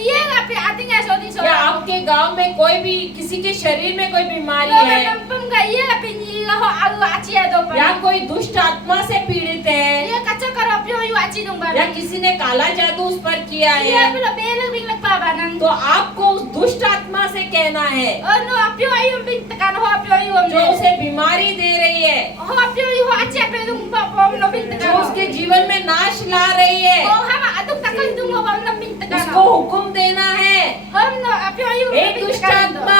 ये का पे आती है सोदिक या सोया. आपके गांव में कोई भी किसी के शरीर में कोई बीमारी होगा है नंपम का ये का पे ये का हो आलू अच्छी है दो पर. या कोई दुष्ट आत्मा से पीड़ित है ये कच्चा करो पे यो अच्छी दूंगा. या किसी ने काला जादू उस पर किया ये है बोलो बेलग बिंग लग पाबा नंग. तो आपको उस दुष्ट आत्मा से कहना है और नो अपयो आयु बिंग तकान हो अपयो आयु जो उसे बीमारी दे रही है, हो अपयो आयु अच्छी पे दूंगा बम नो बिंग जो तकान. उसके जीवन में नाश ला रही है, Oh, hama aduk takal dungo bang nambing binta उसको kano. हुक्म देना है, Ham no apyo ayu. ए दुष्ट आत्मा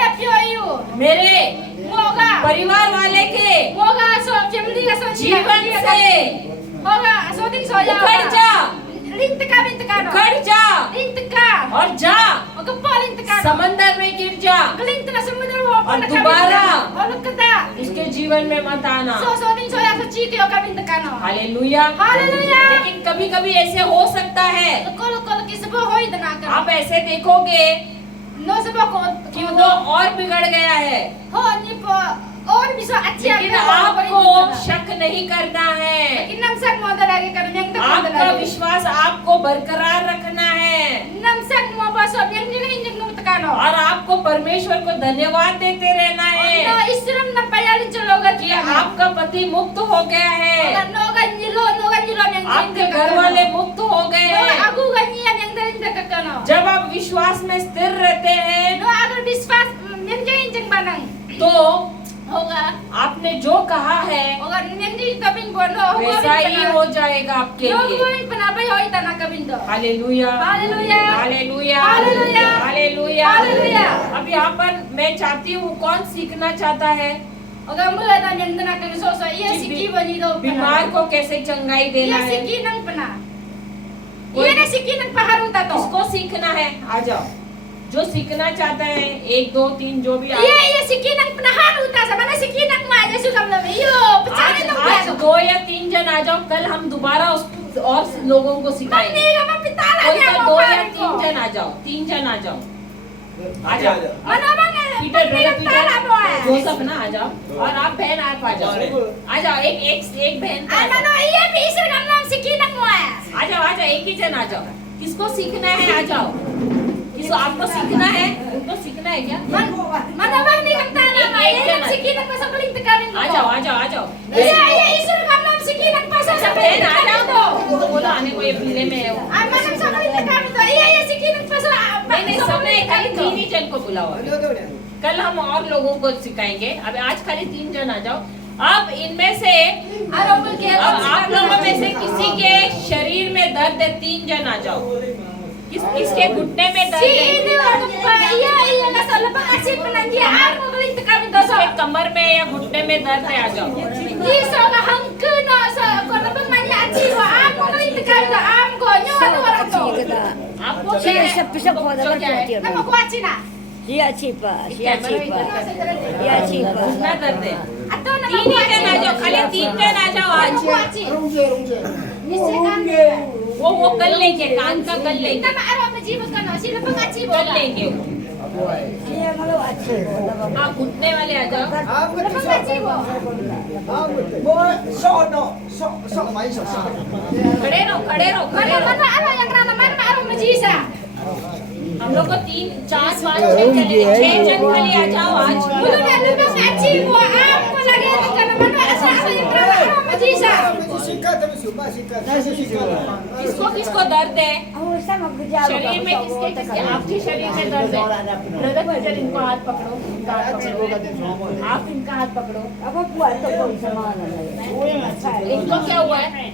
Apyo ayu. मेरे Moga. परिवार वाले के Moga so family ka so जीवन से Moga so ding so ya. उखड़ जा, Binta kano. उखड़ जा Binta ka. और जा, Oka po binta kano. समंदर में गिर जा, Kelinta na samudra mo और दोबारा Olok kata. उसके जीवन में मत आना। So ding so ya sa chiti oka binta kano. Hallelujah. Hallelujah. लेकिन कभी कभी ऐसे हो सकता है, Kol kisabo hoy dana ka. आप ऐसे देखोगे No sabo ko. कि वो और बिगड़ गया है, Ho ni po. और भी सो अच्छी लेकिन आपको शक नहीं करना है, नमसक मोदर आगे कर व्यंग आपका विश्वास आपको बरकरार रखना है नमसक मो बस व्यंग नहीं जंग तकानो और आपको परमेश्वर को धन्यवाद देते रहना है ईश्वरम न पयाली चलोगा कि आपका पति मुक्त हो गया है, नोगा निलो व्यंग आपके घर वाले मुक्त हो गए हैं। अगु गनिया व्यंग दरिन तकानो जब आप विश्वास में स्थिर रहते हैं नो अगर विश्वास व्यंग जंग बनंग तो होगा आपने जो कहा है अगर व्यंग तबिन बोलो वैसा ही हो जाएगा आपके लिए। लोग बनाबे होई तना कबिन दो hallelujah, hallelujah, hallelujah, hallelujah, hallelujah, hallelujah. अब यहाँ पर मैं चाहती हूँ, कौन सीखना चाहता है अगर मुला ता व्यंग तना कर सो ये कि सिकी बनी दो बीमार को कैसे चंगाई देना ये है? सिकी नंग पना कोई- ये ना सिकी नंग पहाड़ उता तो किसको सीखना है? आ जाओ, जो सीखना चाहता है, 1 2 3 जो भी ये सिकी नंग पना हाड़ उता सा मैंने सिकी नंग मा जैसे कम लगे यो पचाने लोग आज 2 या 3 जन आ जाओ, कल हम दोबारा उस और लोगों को सिखाएंगे। मम्मी का मम्मी ताला कोई गया तो 2 या 3 जन आ जाओ, 3 जन आ जाओ, आ जाओ। मनो मांगे पीटर ब्रदर पीटर ताला बोए जोसेफ ना आ जाओ, और आप बहन आप आ जाओ, आ जाओ, एक बहन तो आ आ जाओ। मनो ये भी इस कम नाम सिकी नंग मोए आ जाओ, एक ही जन आ जाओ। किसको सीखना है? आ जाओ। किसको आपको सीखना है? उनको सीखना है क्या? मनो मांगे कम ताला मा एक ये जन नंग सिकी नंग पसा बलिंग तकारिन आ जाओ, आ जाओ, आ जाओ। ये इस कम नाम सिकी नंग पसा सब बहन आ जाओ तो उनको बोलो आने को, ये पीले में है वो। आ मनो सब बलिंग तकारिन तो ये सिकी नंग पसा नहीं सबने खाली 3 ही जन को बुलाओ। कल हम और लोगों को सिखाएंगे। अब आज खाली 3 जन आ जाओ। अब इनमें से अब आप लोगों में से किसी के शरीर में दर्द है, 3 जन आ जाओ। किसके घुटने में दर्द है? किसके कमर में या घुटने में दर्द है? आ जाओ। आपको क्या है? Siya chipa, siya chipa, siya chipa. घुटना दर्द है। 3 ही जन आ जाओ, खाली 3 जन आ जाओ आज। वो कल लेंगे, कान का कल लेंगे, कल लेंगे वो। Siya malo achi. हाँ, घुटने वाले आ जाओ। खड़े रहो, खड़े रहो, खड़े रहो। हम लोग को 3 4 5 6 चलेंगे, 6 जन खाली आ जाओ आज। किसको दर्द है? Ako sa magjawa. शरीर में किसके आपके शरीर में दर्द है? ब्रदर पीटर, इनको हाथ पकड़ो, इनका हाथ पकड़ो, आप इनका हाथ पकड़ो। Ako buwan to ko sa mga इनको क्या हुआ है?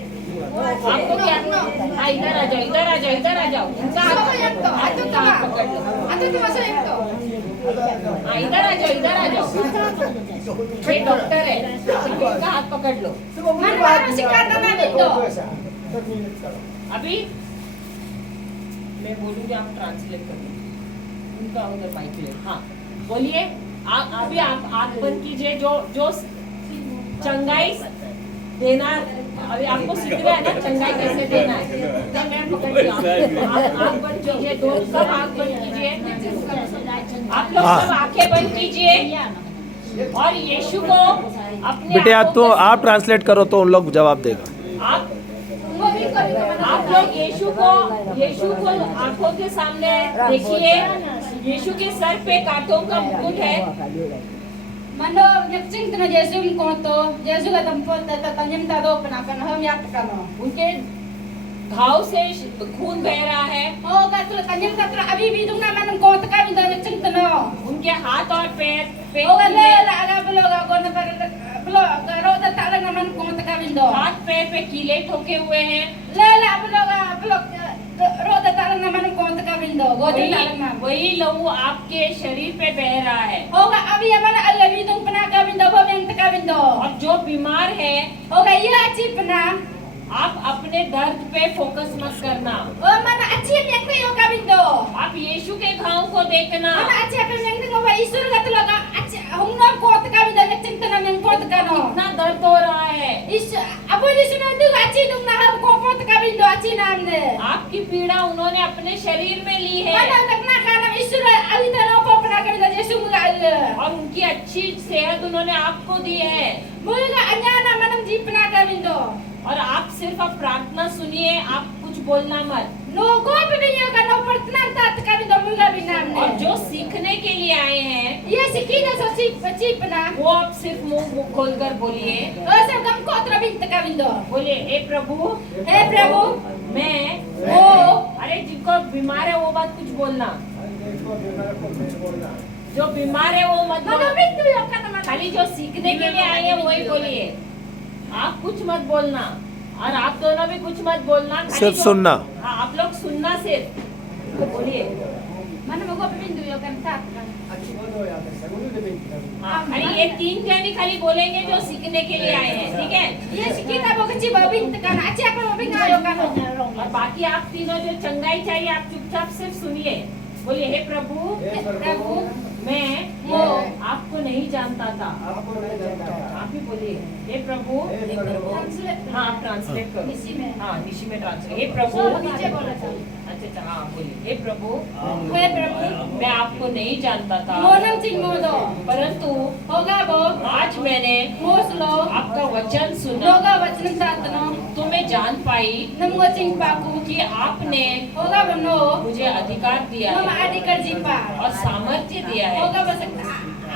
आपको क्या? हाँ, इधर आ जाओ, इधर आ जाओ, इधर आ जाओ। इनका हाथ पकड़ लो। हाँ, इधर आ जाओ, इधर आ जाओ। ये डॉक्टर है, इनका हाथ पकड़ लो। अभी मैं बोलूंगी, आप ट्रांसलेट कर दीजिए। उनका उधर माइक ले। हाँ, बोलिए। अभी आप आँख बंद कीजिए। जो चंगाई देना, अभी आपको सीखना है ना चंगाई कैसे देना है। तो मैं पकड़ती हूँ, आँख बंद कीजिए, सब आँख बंद कीजिए। आप लोग सब आंखें बंद कीजिए और यीशु को अपने बेटे आंखों तो के- आप ट्रांसलेट करो तो उन लोग जवाब देगा। आप लोग यीशु को आंखों के सामने देखिए। यीशु के सर पे कांटों का मुकुट है। Mano, nagcing na Yesu ko to. Yesu ka tampot na tatanyam tado panakan ham yak kano. उनके घाव से खून बह रहा है। Oh, ka to tanyam tatra abi bidung na man ko ta ka binda nagcing tano. उनके हाथ और पैर Oh, ka le la aga bloga ko na par bloga ro ta ta na man ko ta ka bindo. हाथ पैर पे कीले ठोके हुए हैं। Le la bloga blog ro ta ta na kabindo. Godin dalam nam. वही लहू आपके शरीर पे बह रहा है। Hoga abi mana agabi tung pena kabindo bom yang kabindo. और जो बीमार है Hoga iya aci pena. आप अपने दर्द पे फोकस मत करना, Oh mana aci yang kuyo kabindo. आप यीशु के घाव को देखना। Mana aci apa yang tengok wa isu kata loga aci hungna kot kabindo yang cinta yang kot kano. कितना दर्द हो रहा है, Isu abu isu nanti aci tung naham kot kabindo aci namne. आपकी पीड़ा उन्होंने अपने शरीर में ली है Mana nak kana isu ali tanah ko pena kabindo Yesu muga alle. और उनकी अच्छी सेहत उन्होंने आपको दी है। Muga anyana manam ji pena kabindo. और आप सिर्फ अब प्रार्थना सुनिए, आप कुछ बोलना मत। No ko pebinyo kano pertenan tat kabindo muga binamne. और जो सीखने के लिए आए हैं Ye sikina so si pena. वो आप सिर्फ मुंह खोलकर बोलिए, Asal kamu kau terabit kabindo. बोलिए हे प्रभु Hey Prabhu, मैं oh, अरे जिनको बीमार है वो बात कुछ बोलना, देखो बीमार को कुछ बोलना। जो बीमार है वो मत mana बोलना, bintu yo kana mana. खाली जो सीखने के लिए आए हैं वही बोलिए। आप कुछ मत बोलना और आप दोनों भी कुछ मत बोलना, खाली सिर्फ जो- सुनना। हाँ, आप लोग सुनना सिर्फ, तो बोलिए। Mana mau kau bintu yo kan tat. अच्छी बोलो यार, सगुनी के बिन कर। हाँ, खाली ये 3 जने खाली बोलेंगे जो सीखने के लिए आए हैं, ठीक है? Ye sikina mau kecil mau bintu kan. Aci apa mau bintu yo kan. और बाकी आप तीनों जो चंगाई चाहिए आप चुपचाप सिर्फ सुनिए, बोलिए हे प्रभु हे Prabhu, प्रभु, मैं वो आपको नहीं जानता था। आपको नहीं जानता था। आप ही बोलिए हे प्रभु। हे प्रभु, translate. हाँ आप ट्रांसलेट करो। Isi में. हाँ निशी में ट्रांसलेट। हे प्रभु। So नीचे बोला था. अच्छा हाँ बोलिए हे प्रभु Hey Prabhu, मैं आपको नहीं जानता था, mau nam cing mau do. परंतु Hoga bo, आज मैंने mau slo. आपका वचन सुना Hoga wacana tat no. तो मैं जान पाई Nam ngo cing paku. कि आपने Hoga bano. मुझे अधिकार दिया Mama है adi kerjipa. और सामर्थ्य दिया है। Hoga basak.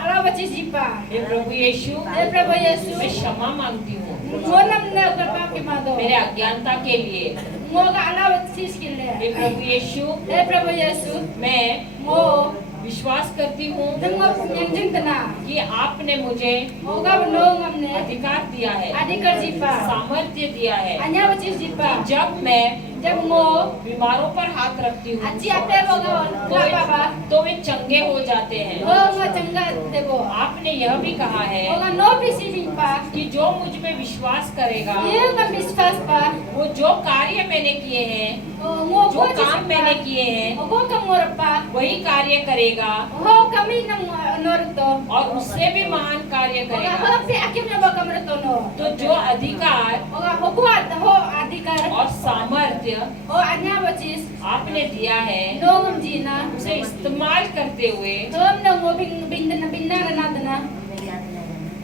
Ala bacis jipa. हे प्रभु यीशु Hey Prabhu Yesus. मैं क्षमा मांगती हूँ Mau nam na ugar ke mado. मेरे अज्ञानता के लिए। Moga ala bacis kille. हे प्रभु यीशु Hey Prabhu Yesus. मैं Mau विश्वास करती हूँ nam ngo yang jing tena. कि आपने मुझे Moga bano ngamne. अधिकार दिया है, Adi kerjipa. सामर्थ्य दिया है। Anya bacis jipa. जब मैं Jab mo बीमारों पर हाथ रखती हूँ aci apa moga la baba. तो वे चंगे हो जाते हैं। Oh ngo cengga debo. आपने यह भी कहा है Moga no bisi limpa. कि जो मुझ में विश्वास करेगा Ye ngam bisfas pa. वो जो कार्य मैंने किए हैं, Ngo जो काम मैंने kiए हैं Ogo kam ngorpa. वही कार्य करेगा Oh kami nang norto. और उससे भी महान कार्य Oga करेगा। ho pi akim na ba kamreto no. तो जो अधिकार Oga hoguat ho adikar. और सामर्थ्य O anya bacis. आपने दिया है No ngam jina. उसे इस्तेमाल करते हुए Tom na ngo bindana bindana nadana.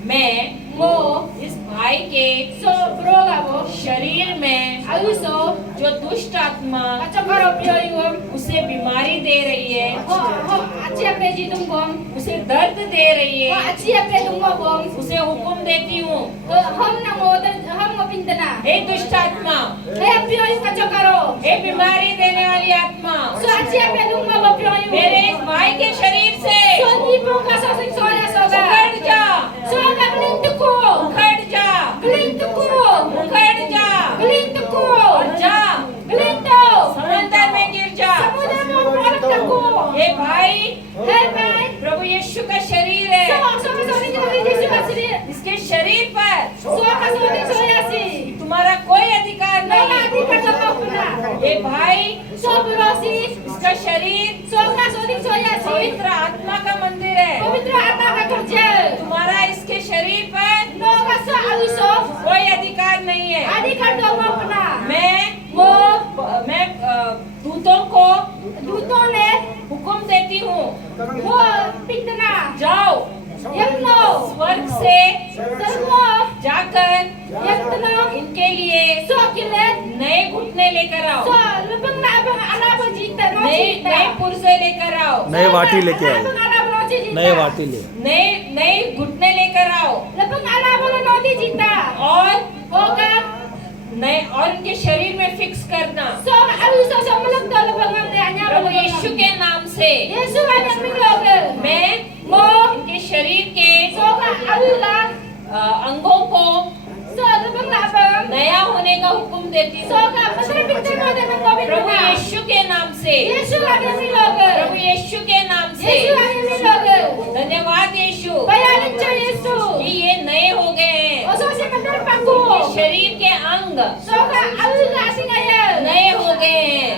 मैं Ngo इस भाई के so broga bo. शरीर में Ayuso. जो दुष्ट आत्मा Kacakaro piyoyum. उसे बीमारी दे रही है, Ho aci apa jidung gom. उसे दर्द दे रही Ho है, aci apa dungo gom. उसे हुक्म देती हूँ Hom na ngo hom ngo bindana. हे दुष्ट आत्मा, Hey piyoyum kacakaro. हे बीमारी देने वाली आत्मा, So aci apa dungo go piyoyum. मेरे इस भाई के शरीर से So di po ka so sing soya soga. उखड़ जा, So ka glintu ko. उखड़ जा, Glintu ko. उखड़ जा Glintu ko. और जा Glintu. समंदर में गिर जा। Samudra mo palak ko. ये भाई Hey bhai. प्रभु यीशु का शरीर है, So ka so sing soya Yesu kasiri. इसके शरीर पर So ka so sing soya si. तुम्हारा कोई अधिकार No नहीं। ka di ka so puna. ये भाई So brosi. इसका शरीर So ka so sing soya si. पवित्र आत्मा का मंदिर है। Pavitra atma ka kerja. तुम्हारा इसके शरीर पर No ka so awiso. कोई अधिकार नहीं है। Adi ka do mo puna. मैं दूतों को Duto ne. हुक्म देती हूँ, Ho pindana. जाओ Yakno. स्वर्ग से Sarmo. जाकर Yakno. इनके लिए So kile. नए घुटने लेकर So आओ, lebang na abang alaba jita no नए jita. नए पुर्जे लेकर आओ, नए वाटी लेके आए, Lebang alaba no jita. नए वाटी ले। नए नए घुटने लेकर आओ Lebang alaba no jita. और Hoga. नए और इनके शरीर में फिक्स करना So awiso so mulak do lebang amne anya प्रभु यीशु के नाम से। Yesu anya mingloge. मैं Mo. इनके शरीर के So ka awila. अंगों को So lebang na abang. नया होने का हुक्म देती So हूँ ka pasara pintar mo de प्रभु mo यीशु के नाम से। से, Yesus ada miloge. प्रभु यीशु के नाम से Yesus ada miloge. धन्यवाद यीशु Bayarin cho Yesus. कि ये नए हो गए हैं। Oso se kadar paku. ये शरीर के अंग Soga auga singaya. नए हो गए हैं।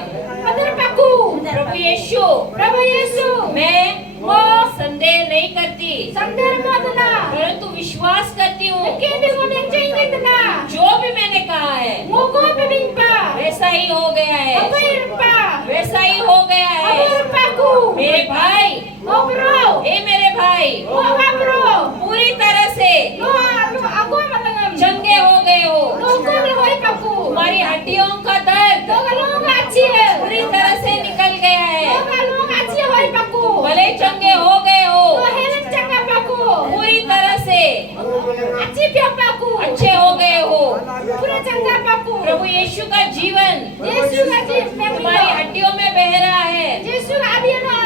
Kadar paku. प्रभु यीशु Prabhu Yesus. मैं वो संदेह नहीं करती Sandar mo tana. परंतु विश्वास करती हूँ Kindi mo nang change tana. जो भी मैंने कहा है Mugo pabimpa. वैसा ही हो गया है, Abayr pa. वैसा ही हो गया है। Abayr paku. मेरे भाई, Mo bro. हे मेरे भाई, Mo ka bro. पूरी तरह से Lo ako matangam. चंगे हो गए हो। Lo ko le hoy paku. तुम्हारी हड्डियों का दर्द Lo ka achi. पूरी तरह से निकल गया है। Lo ka achi hoy paku. भले चंगे हो गए हो Lo helan changa paku. पूरी तरह से Achi pya paku. अच्छे हो गए हो। Pura changa paku. प्रभु यीशु का जीवन Yesus ka ji तुम्हारी हड्डियों में बह रहा है, Yesus abi no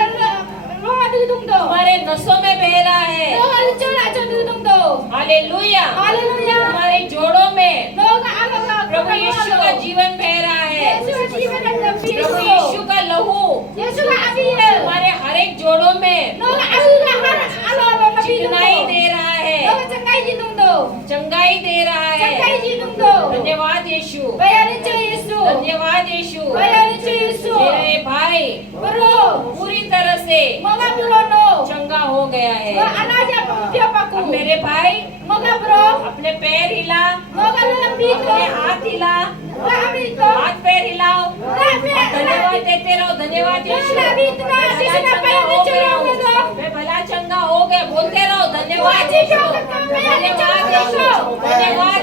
lo adu dung do. तुम्हारे नसों में बह रहा है। Lo al chola cho dung do. Hallelujah. Hallelujah. तुम्हारे जोड़ों में Lo ka ala ka. प्रभु यीशु का जीवन बह रहा है। Yesus ka jiwan ang nabi. प्रभु यीशु का लहू Yesus ka abi. तुम्हारे हर एक जोड़ों में Lo ka alu ka ala ala nabi. चिकनाई दे रहा है, Lo ka changkai ji dung do. चंगाई दे रहा Changkai है। ji dung do. धन्यवाद यीशु, Bayarin cho Yesus. धन्यवाद यीशु। Bayarin cho Yesus. मेरे भाई Bro. पूरी तरह से Mga bulono. चंगा हो गया Lo है। anaja pya paku. अब मेरे भाई Mga bro. अपने पैर हिला, Mga lambi ko. अपने हाथ हिला, Lambi ko. हाथ पैर हिलाओ, Lambi. धन्यवाद देते रहो। धन्यवाद यीशु। Lambi इतना भला शीश ना चंगा पाया हो चलो गया हूँ। तो. मैं भला चंगा हो गया, बोलते रहो। धन्यवाद यीशु, धन्यवाद यीशु, धन्यवाद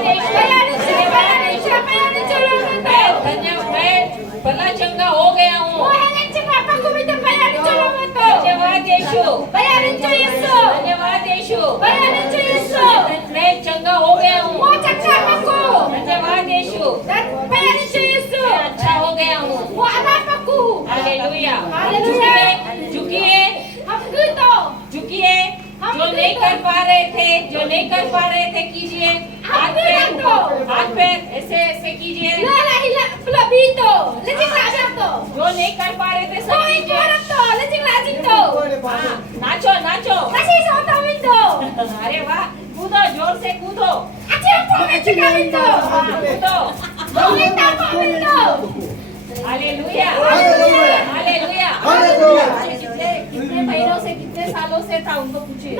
यीशु, धन्यवाद यीशु। मैं भला चंगा हो गया हूँ। धन्यवाद यीशु, धन्यवाद यीशु। मैं चंगा हो गया हूँ। धन्यवाद यीशु, मैं अच्छा हो गया हूँ। हालेलुया। हालेलुया। झुकिए, झुकिए। जो नहीं कर पा रहे थे कीजिए। हाथ पैर ऐसे ऐसे कीजिए। जो नहीं कर पा रहे थे सब कीजिए। हाँ, नाचो नाचो। अरे वाह, कूदो, जोर से कूदो। Hallelujah, hallelujah. कितने महीनों से, कितने सालों से था उनको पूछिए।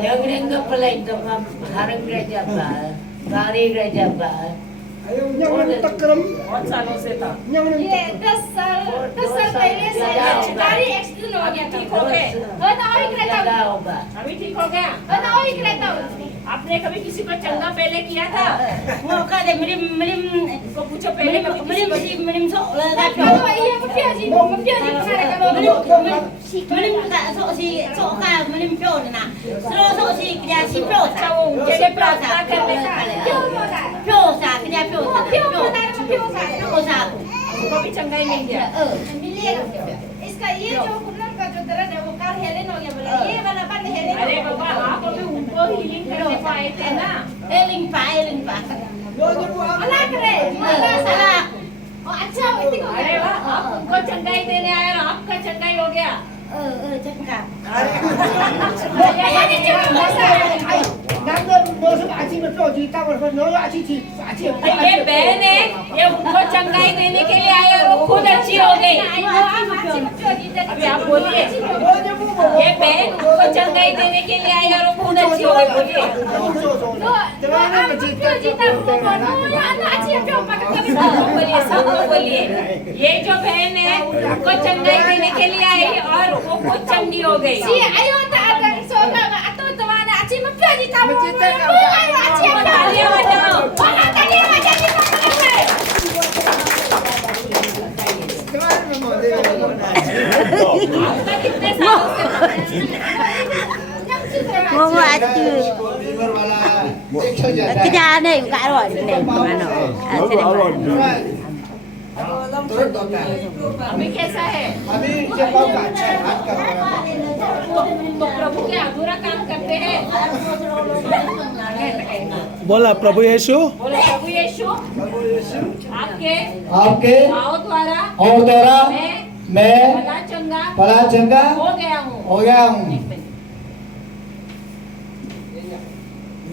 Yang ring kepala itu mah harang gereja bah, lari gereja bah. Ayaw niya wala takram. बहुत सालों से था। Niya wala ये 10 साल पहले से गाड़ी एक्सीडेंट हो गया था। ठीक हो गए? ना वही करता हूँ। Jauh bah. अभी ठीक हो गया? ना वही करता हूँ। आपने कभी किसी को चंगा पहले किया था? उनको पूछो पहले कभी किसी को- Kalau iya mempiaji benar kalau अच्छा वो उनके लिए प्रार्थना कर लेता है। उनको भी चंगा ही नहीं गया। इसका ये जो कुल्लड़ का जो दर्द है वो कार हेलेन हो गया बोला ये वाला बंद हेलेन अरे बाबा, आप अभी उनको हीलिंग करने को आए थे ना। अल्लाह करे अल्लाह साला ओ अच्छा होती को अरे वाह, आप उनको चंगाई देने आए और आपका चंगाई हो गया। ये बहन है, ये उनको चंगाई देने के लिए आई और वो खुद अच्छी हो गई। अभी आप बोलिए, ये बहन उनको चंगाई देने के लिए आई और वो खुद अच्छी हो गई। बोलिए। बोलिए, सबको बोलिए। ये जो बहन है उनको चंगाई देने के लिए आई और वो खुद चंगी हो गई। तालियां बजाओ। आपका कितने सालों से Mama atu. Kerja ni kat luar ni mana? Ada तुरंत होता है। अभी कैसा है? अभी जब का अच्छा है, हाथ का बड़ा। तो प्रभु के अधूरा काम करते हैं। बोला प्रभु यीशु बोलो प्रभु यीशु आपके आपके भाव द्वारा और द्वारा मैं भला चंगा बड़ा चंगा हो गया हूँ। हो गया हूँ।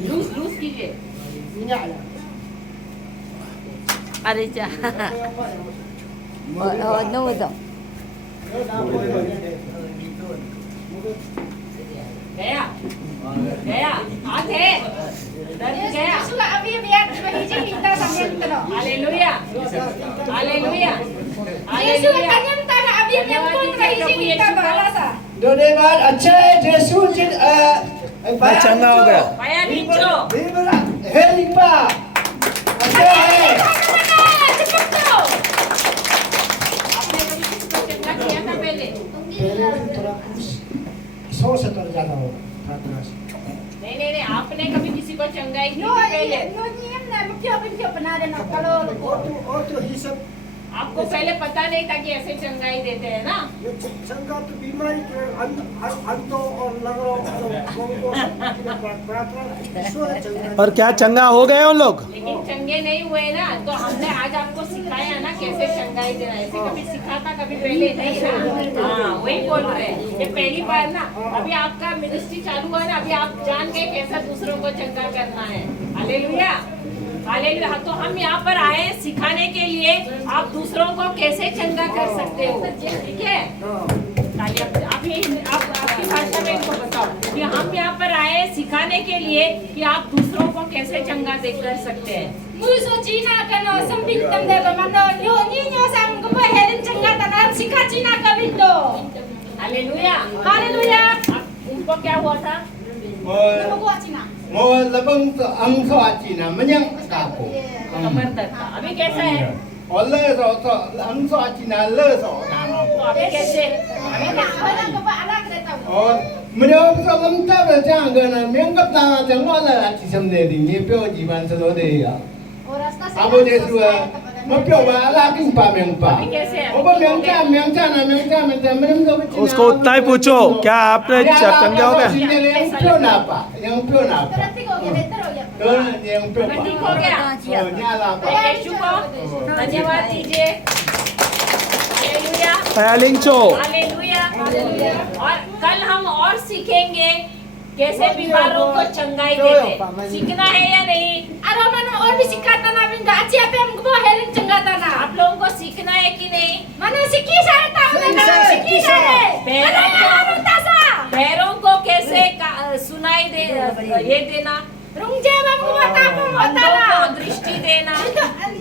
लूज लूज कीजिए। अरे जा नो दो गया गया आज है दर्द गया। Yesus abi biar berhijau kita sambil terus. Hallelujah hallelujah Yesus hallelujah. tanya tanya abi yang pun berhijau kita balasa. धन्यवाद। अच्छा है यीशु मैं चंगा हो गया। पाया नीचो हेलिपा अच्छा है। Cepat tu. आपने कभी किसको चंगा किया था पहले? पहले थोड़ा 100 से तो ज्यादा होगा प्रार्थना से। नहीं नहीं आपने कभी किसी को चंगाई की No, थी पहले? no nyiam na mungkin benar dan kalau और तो ये सब आपको पहले पता नहीं था कि ऐसे चंगाई देते हैं ना? ये संगा तो बीमारी के अंतों और लगो प्रार्थना और क्या चंगा हो गए उन लोग? लेकिन चंगे नहीं हुए ना, तो हमने आज आपको सिखाया ना कैसे चंगाई देना। ऐसे कभी सिखाता कभी पहले नहीं ना। हाँ वही बोल रहे हैं, ये पहली बार ना। अभी आपका मिनिस्ट्री चालू हुआ ना, अभी आप जान गए कैसा दूसरों को चंगा करना है। Hallelujah hallelujah. तो हम यहाँ पर आए सिखाने के लिए आप दूसरों को कैसे चंगा कर सकते हो। ठीक है, आप आपकी भाषा में इनको बताओ कि हम यहाँ पर आए सिखाने के लिए कि आप दूसरों को कैसे चंगा कर सकते हैं। musuh Cina kan sempit tam de mano nyo sang ko helen cengga tanam sika Cina ka bindo. Hallelujah Haleluya. उनको क्या हुआ था? Nama gua Cina. Mau labang ang so Cina menyang kapo. कमर तक था। अभी कैसा है? और ले so ang so Cina le so nama. तो अभी कैसे? अभी Anak कैसे? anak ko ba anak kereta. और menyang so lamta ba jang gana menyang kap ta jang wa la chi sam de di ni pyo ji ban so de ya. Oras ta Abo de su ma pyo ba la king pa menyang pa. अभी कैसे है? ओ ba menyang cha na menyang do उसको उतना ही पूछो, क्या आपने चंगे हो गए? yang pyo na pa. Yang pyo na pa. Berarti kok gede terus ya. तो yang pyo pa. ठीक हो गया? nya la pa. यीशु को धन्यवाद दीजिए। Hallelujah लिंचो hallelujah. और कल हम और सीखेंगे कैसे बीमारों को चंगाई देते। सीखना है या नहीं? Aro mana or bisika tanam bindo aci apa yang gua helen cengga tanam. आप लोगों को सीखना है कि नहीं? Mana siki saya tahu mana siki saya. Mana yang tasa. पैरों को कैसे सुनाई दे ये देना, Rungje bang gua tahu अंधों mata. को दृष्टि देना,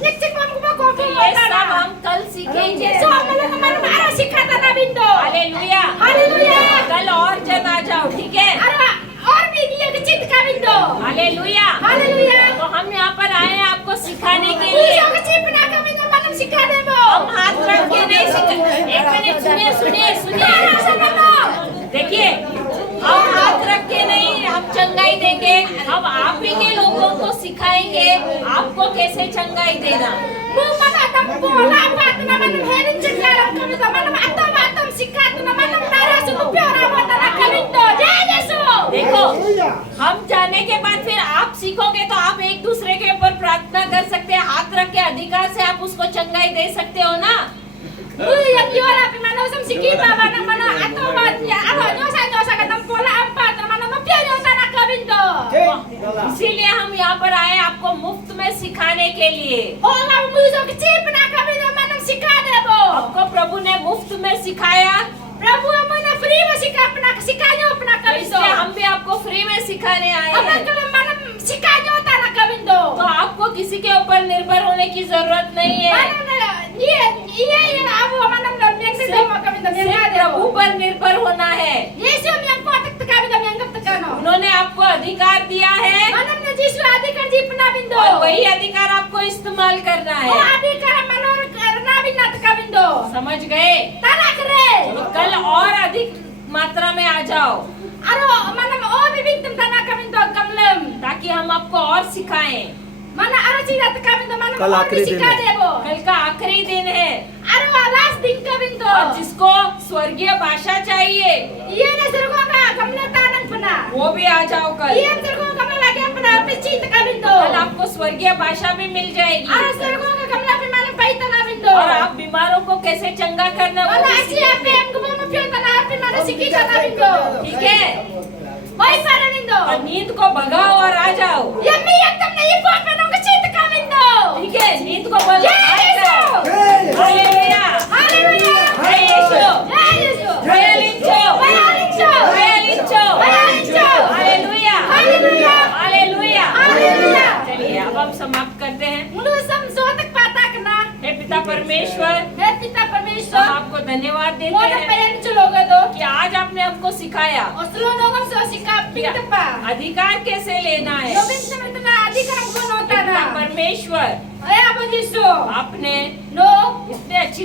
Nek cek bang gua kopi ये सब हम कल सीखेंगे। So mana mana sika tanam bindo. Hallelujah hallelujah. कल और जन आ जाओ, ठीक है? Aro और भी dia kecil ka bindo. Hallelujah hallelujah. तो हम यहाँ पर आए हैं आपको सिखाने के लिए। Musuh kecil pernah kami mana sika demo. हम हाथ रख के नहीं सिखा। एक मिनट सुनिए सुनिए सुनिए, देखिए हम हाथ रख के नहीं हम चंगाई देंगे, हम आप ही के लोगों को सिखाएंगे आपको कैसे चंगाई देना। Mana tam bola apa tu nama helen cengga kami tu mana atam sika tu nama darah suku piora mata kami tu. Jai Yesus. देखो हम जाने के बाद फिर आप सीखोगे तो आप एक दूसरे के ऊपर प्रार्थना कर सकते हैं, हाथ रख के अधिकार से आप उसको चंगाई दे सकते हो ना। Yang juara pimana usam siki baba nang mana atau ya atau nyosa katam bola apa tu mana mapia nyosa nak kami tu. इसीलिए हम यहाँ पर आए आपको मुफ्त में सिखाने के लिए। Orang musuh kecil pernah kami tu mana sika demo. आपको प्रभु ने मुफ्त में सिखाया, Prabu mana free masih pernah sikanya pernah kami tu. इसलिए हम भी आपको फ्री में सिखाने आए Apa हैं। kalau mana sikanya tanah kami tu. तो आपको किसी के ऊपर निर्भर होने की जरूरत नहीं है, Mana iya abu mana yang sedema kami tu yang सिर्फ ada. प्रभु पर निर्भर होना है। Yesus yang potek kami tu yang tekano. उन्होंने आपको अधिकार दिया है Mana Yesus adikar ji pernah bindo. और वही अधिकार आपको इस्तेमाल करना Oh है। adikar mana nabi nat kami tu. समझ गए? Tanah keren. तो कल और अधिक मात्रा में आ जाओ Aro mana oh bibintum tanah kami tu kamlem. ताकि हम आपको और सिखाएं। Mana aro cina kami tu mana कल आखिरी दिन है। debo. कल का आखिरी दिन है। जिसको स्वर्गीय भाषा चाहिए Iya na surga ka kamna tanang puna. वो भी आ जाओ कल Iya surga kamna lagi puna pecit ka bindo. कल आपको स्वर्गीय भाषा भी मिल जाएगी Ara surga ka kamna pe malam paita na bindo. और आप बीमारों को कैसे चंगा करना वो Wala भी si ape ang gumo mo pyo ta na pe mana siki ka na bindo. ठीक है Hoy para bindo. और नींद को भगाओ और आ जाओ Yami yak tam na ipo pa nung kacit ka bindo. ठीक है नींद को बोलो आ जाओ Yesu. Hallelujah Hallelujah. जय यीशु Yesu. Bayalincho Bayalincho. Bayalincho Bayalincho. Hallelujah Hallelujah. Hallelujah Hallelujah. चलिए अब हम समाप्त करते हैं Mulu samsotak patak na. हे पिता परमेश्वर He pita हम permission. आपको धन्यवाद देते Moda हैं payan chuloga do. कि आज आपने हमको सिखाया Oslo nogam so sikap pinta pa. अधिकार कैसे लेना है Yobin sa mitna adhikaram ko nota पिता na. परमेश्वर Ay abo Jesu. आपने No. इतने अच्छी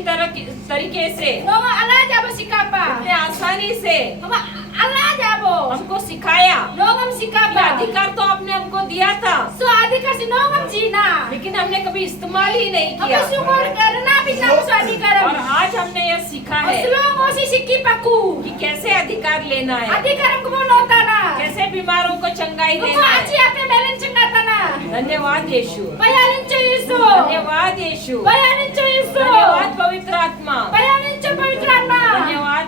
तरीके से No ala jabo sikapa. इतने आसानी से Mama ala jabo. हमको सिखाया Nogam ये sikapa. अधिकार तो आपने हमको दिया था So adhikar si nogam jina. लेकिन हमने कभी इस्तेमाल ही नहीं Ako किया sumor karena bisa ko sa और adhikaram. आज हमने यह सीखा है Oslo mo si sikipaku. कि कैसे अधिकार लेना है Adhikaram ko mo nota na. कैसे बीमारों को चंगाई Kuko देना achi है ape melen chingata na. धन्यवाद यीशु Bayanin cho Yesu. धन्यवाद यीशु Bayanin cho Yesu. धन्यवाद पवित्र आत्मा Bayanin cho Pavitratma. धन्यवाद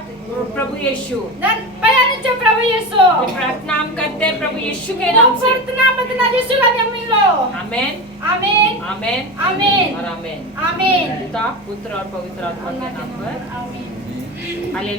प्रभु यीशु Dan bayanin cho Prabhu Yesu. ये प्रार्थना हम करते हैं प्रभु यीशु के नाम Ang से praर्थना बदला Yesu lang yung milo. आमेन Amen. आमेन Amen. और आमेन Amen. पिता पुत्र और पवित्र आत्मा के नाम पर Amen. हालेलुया।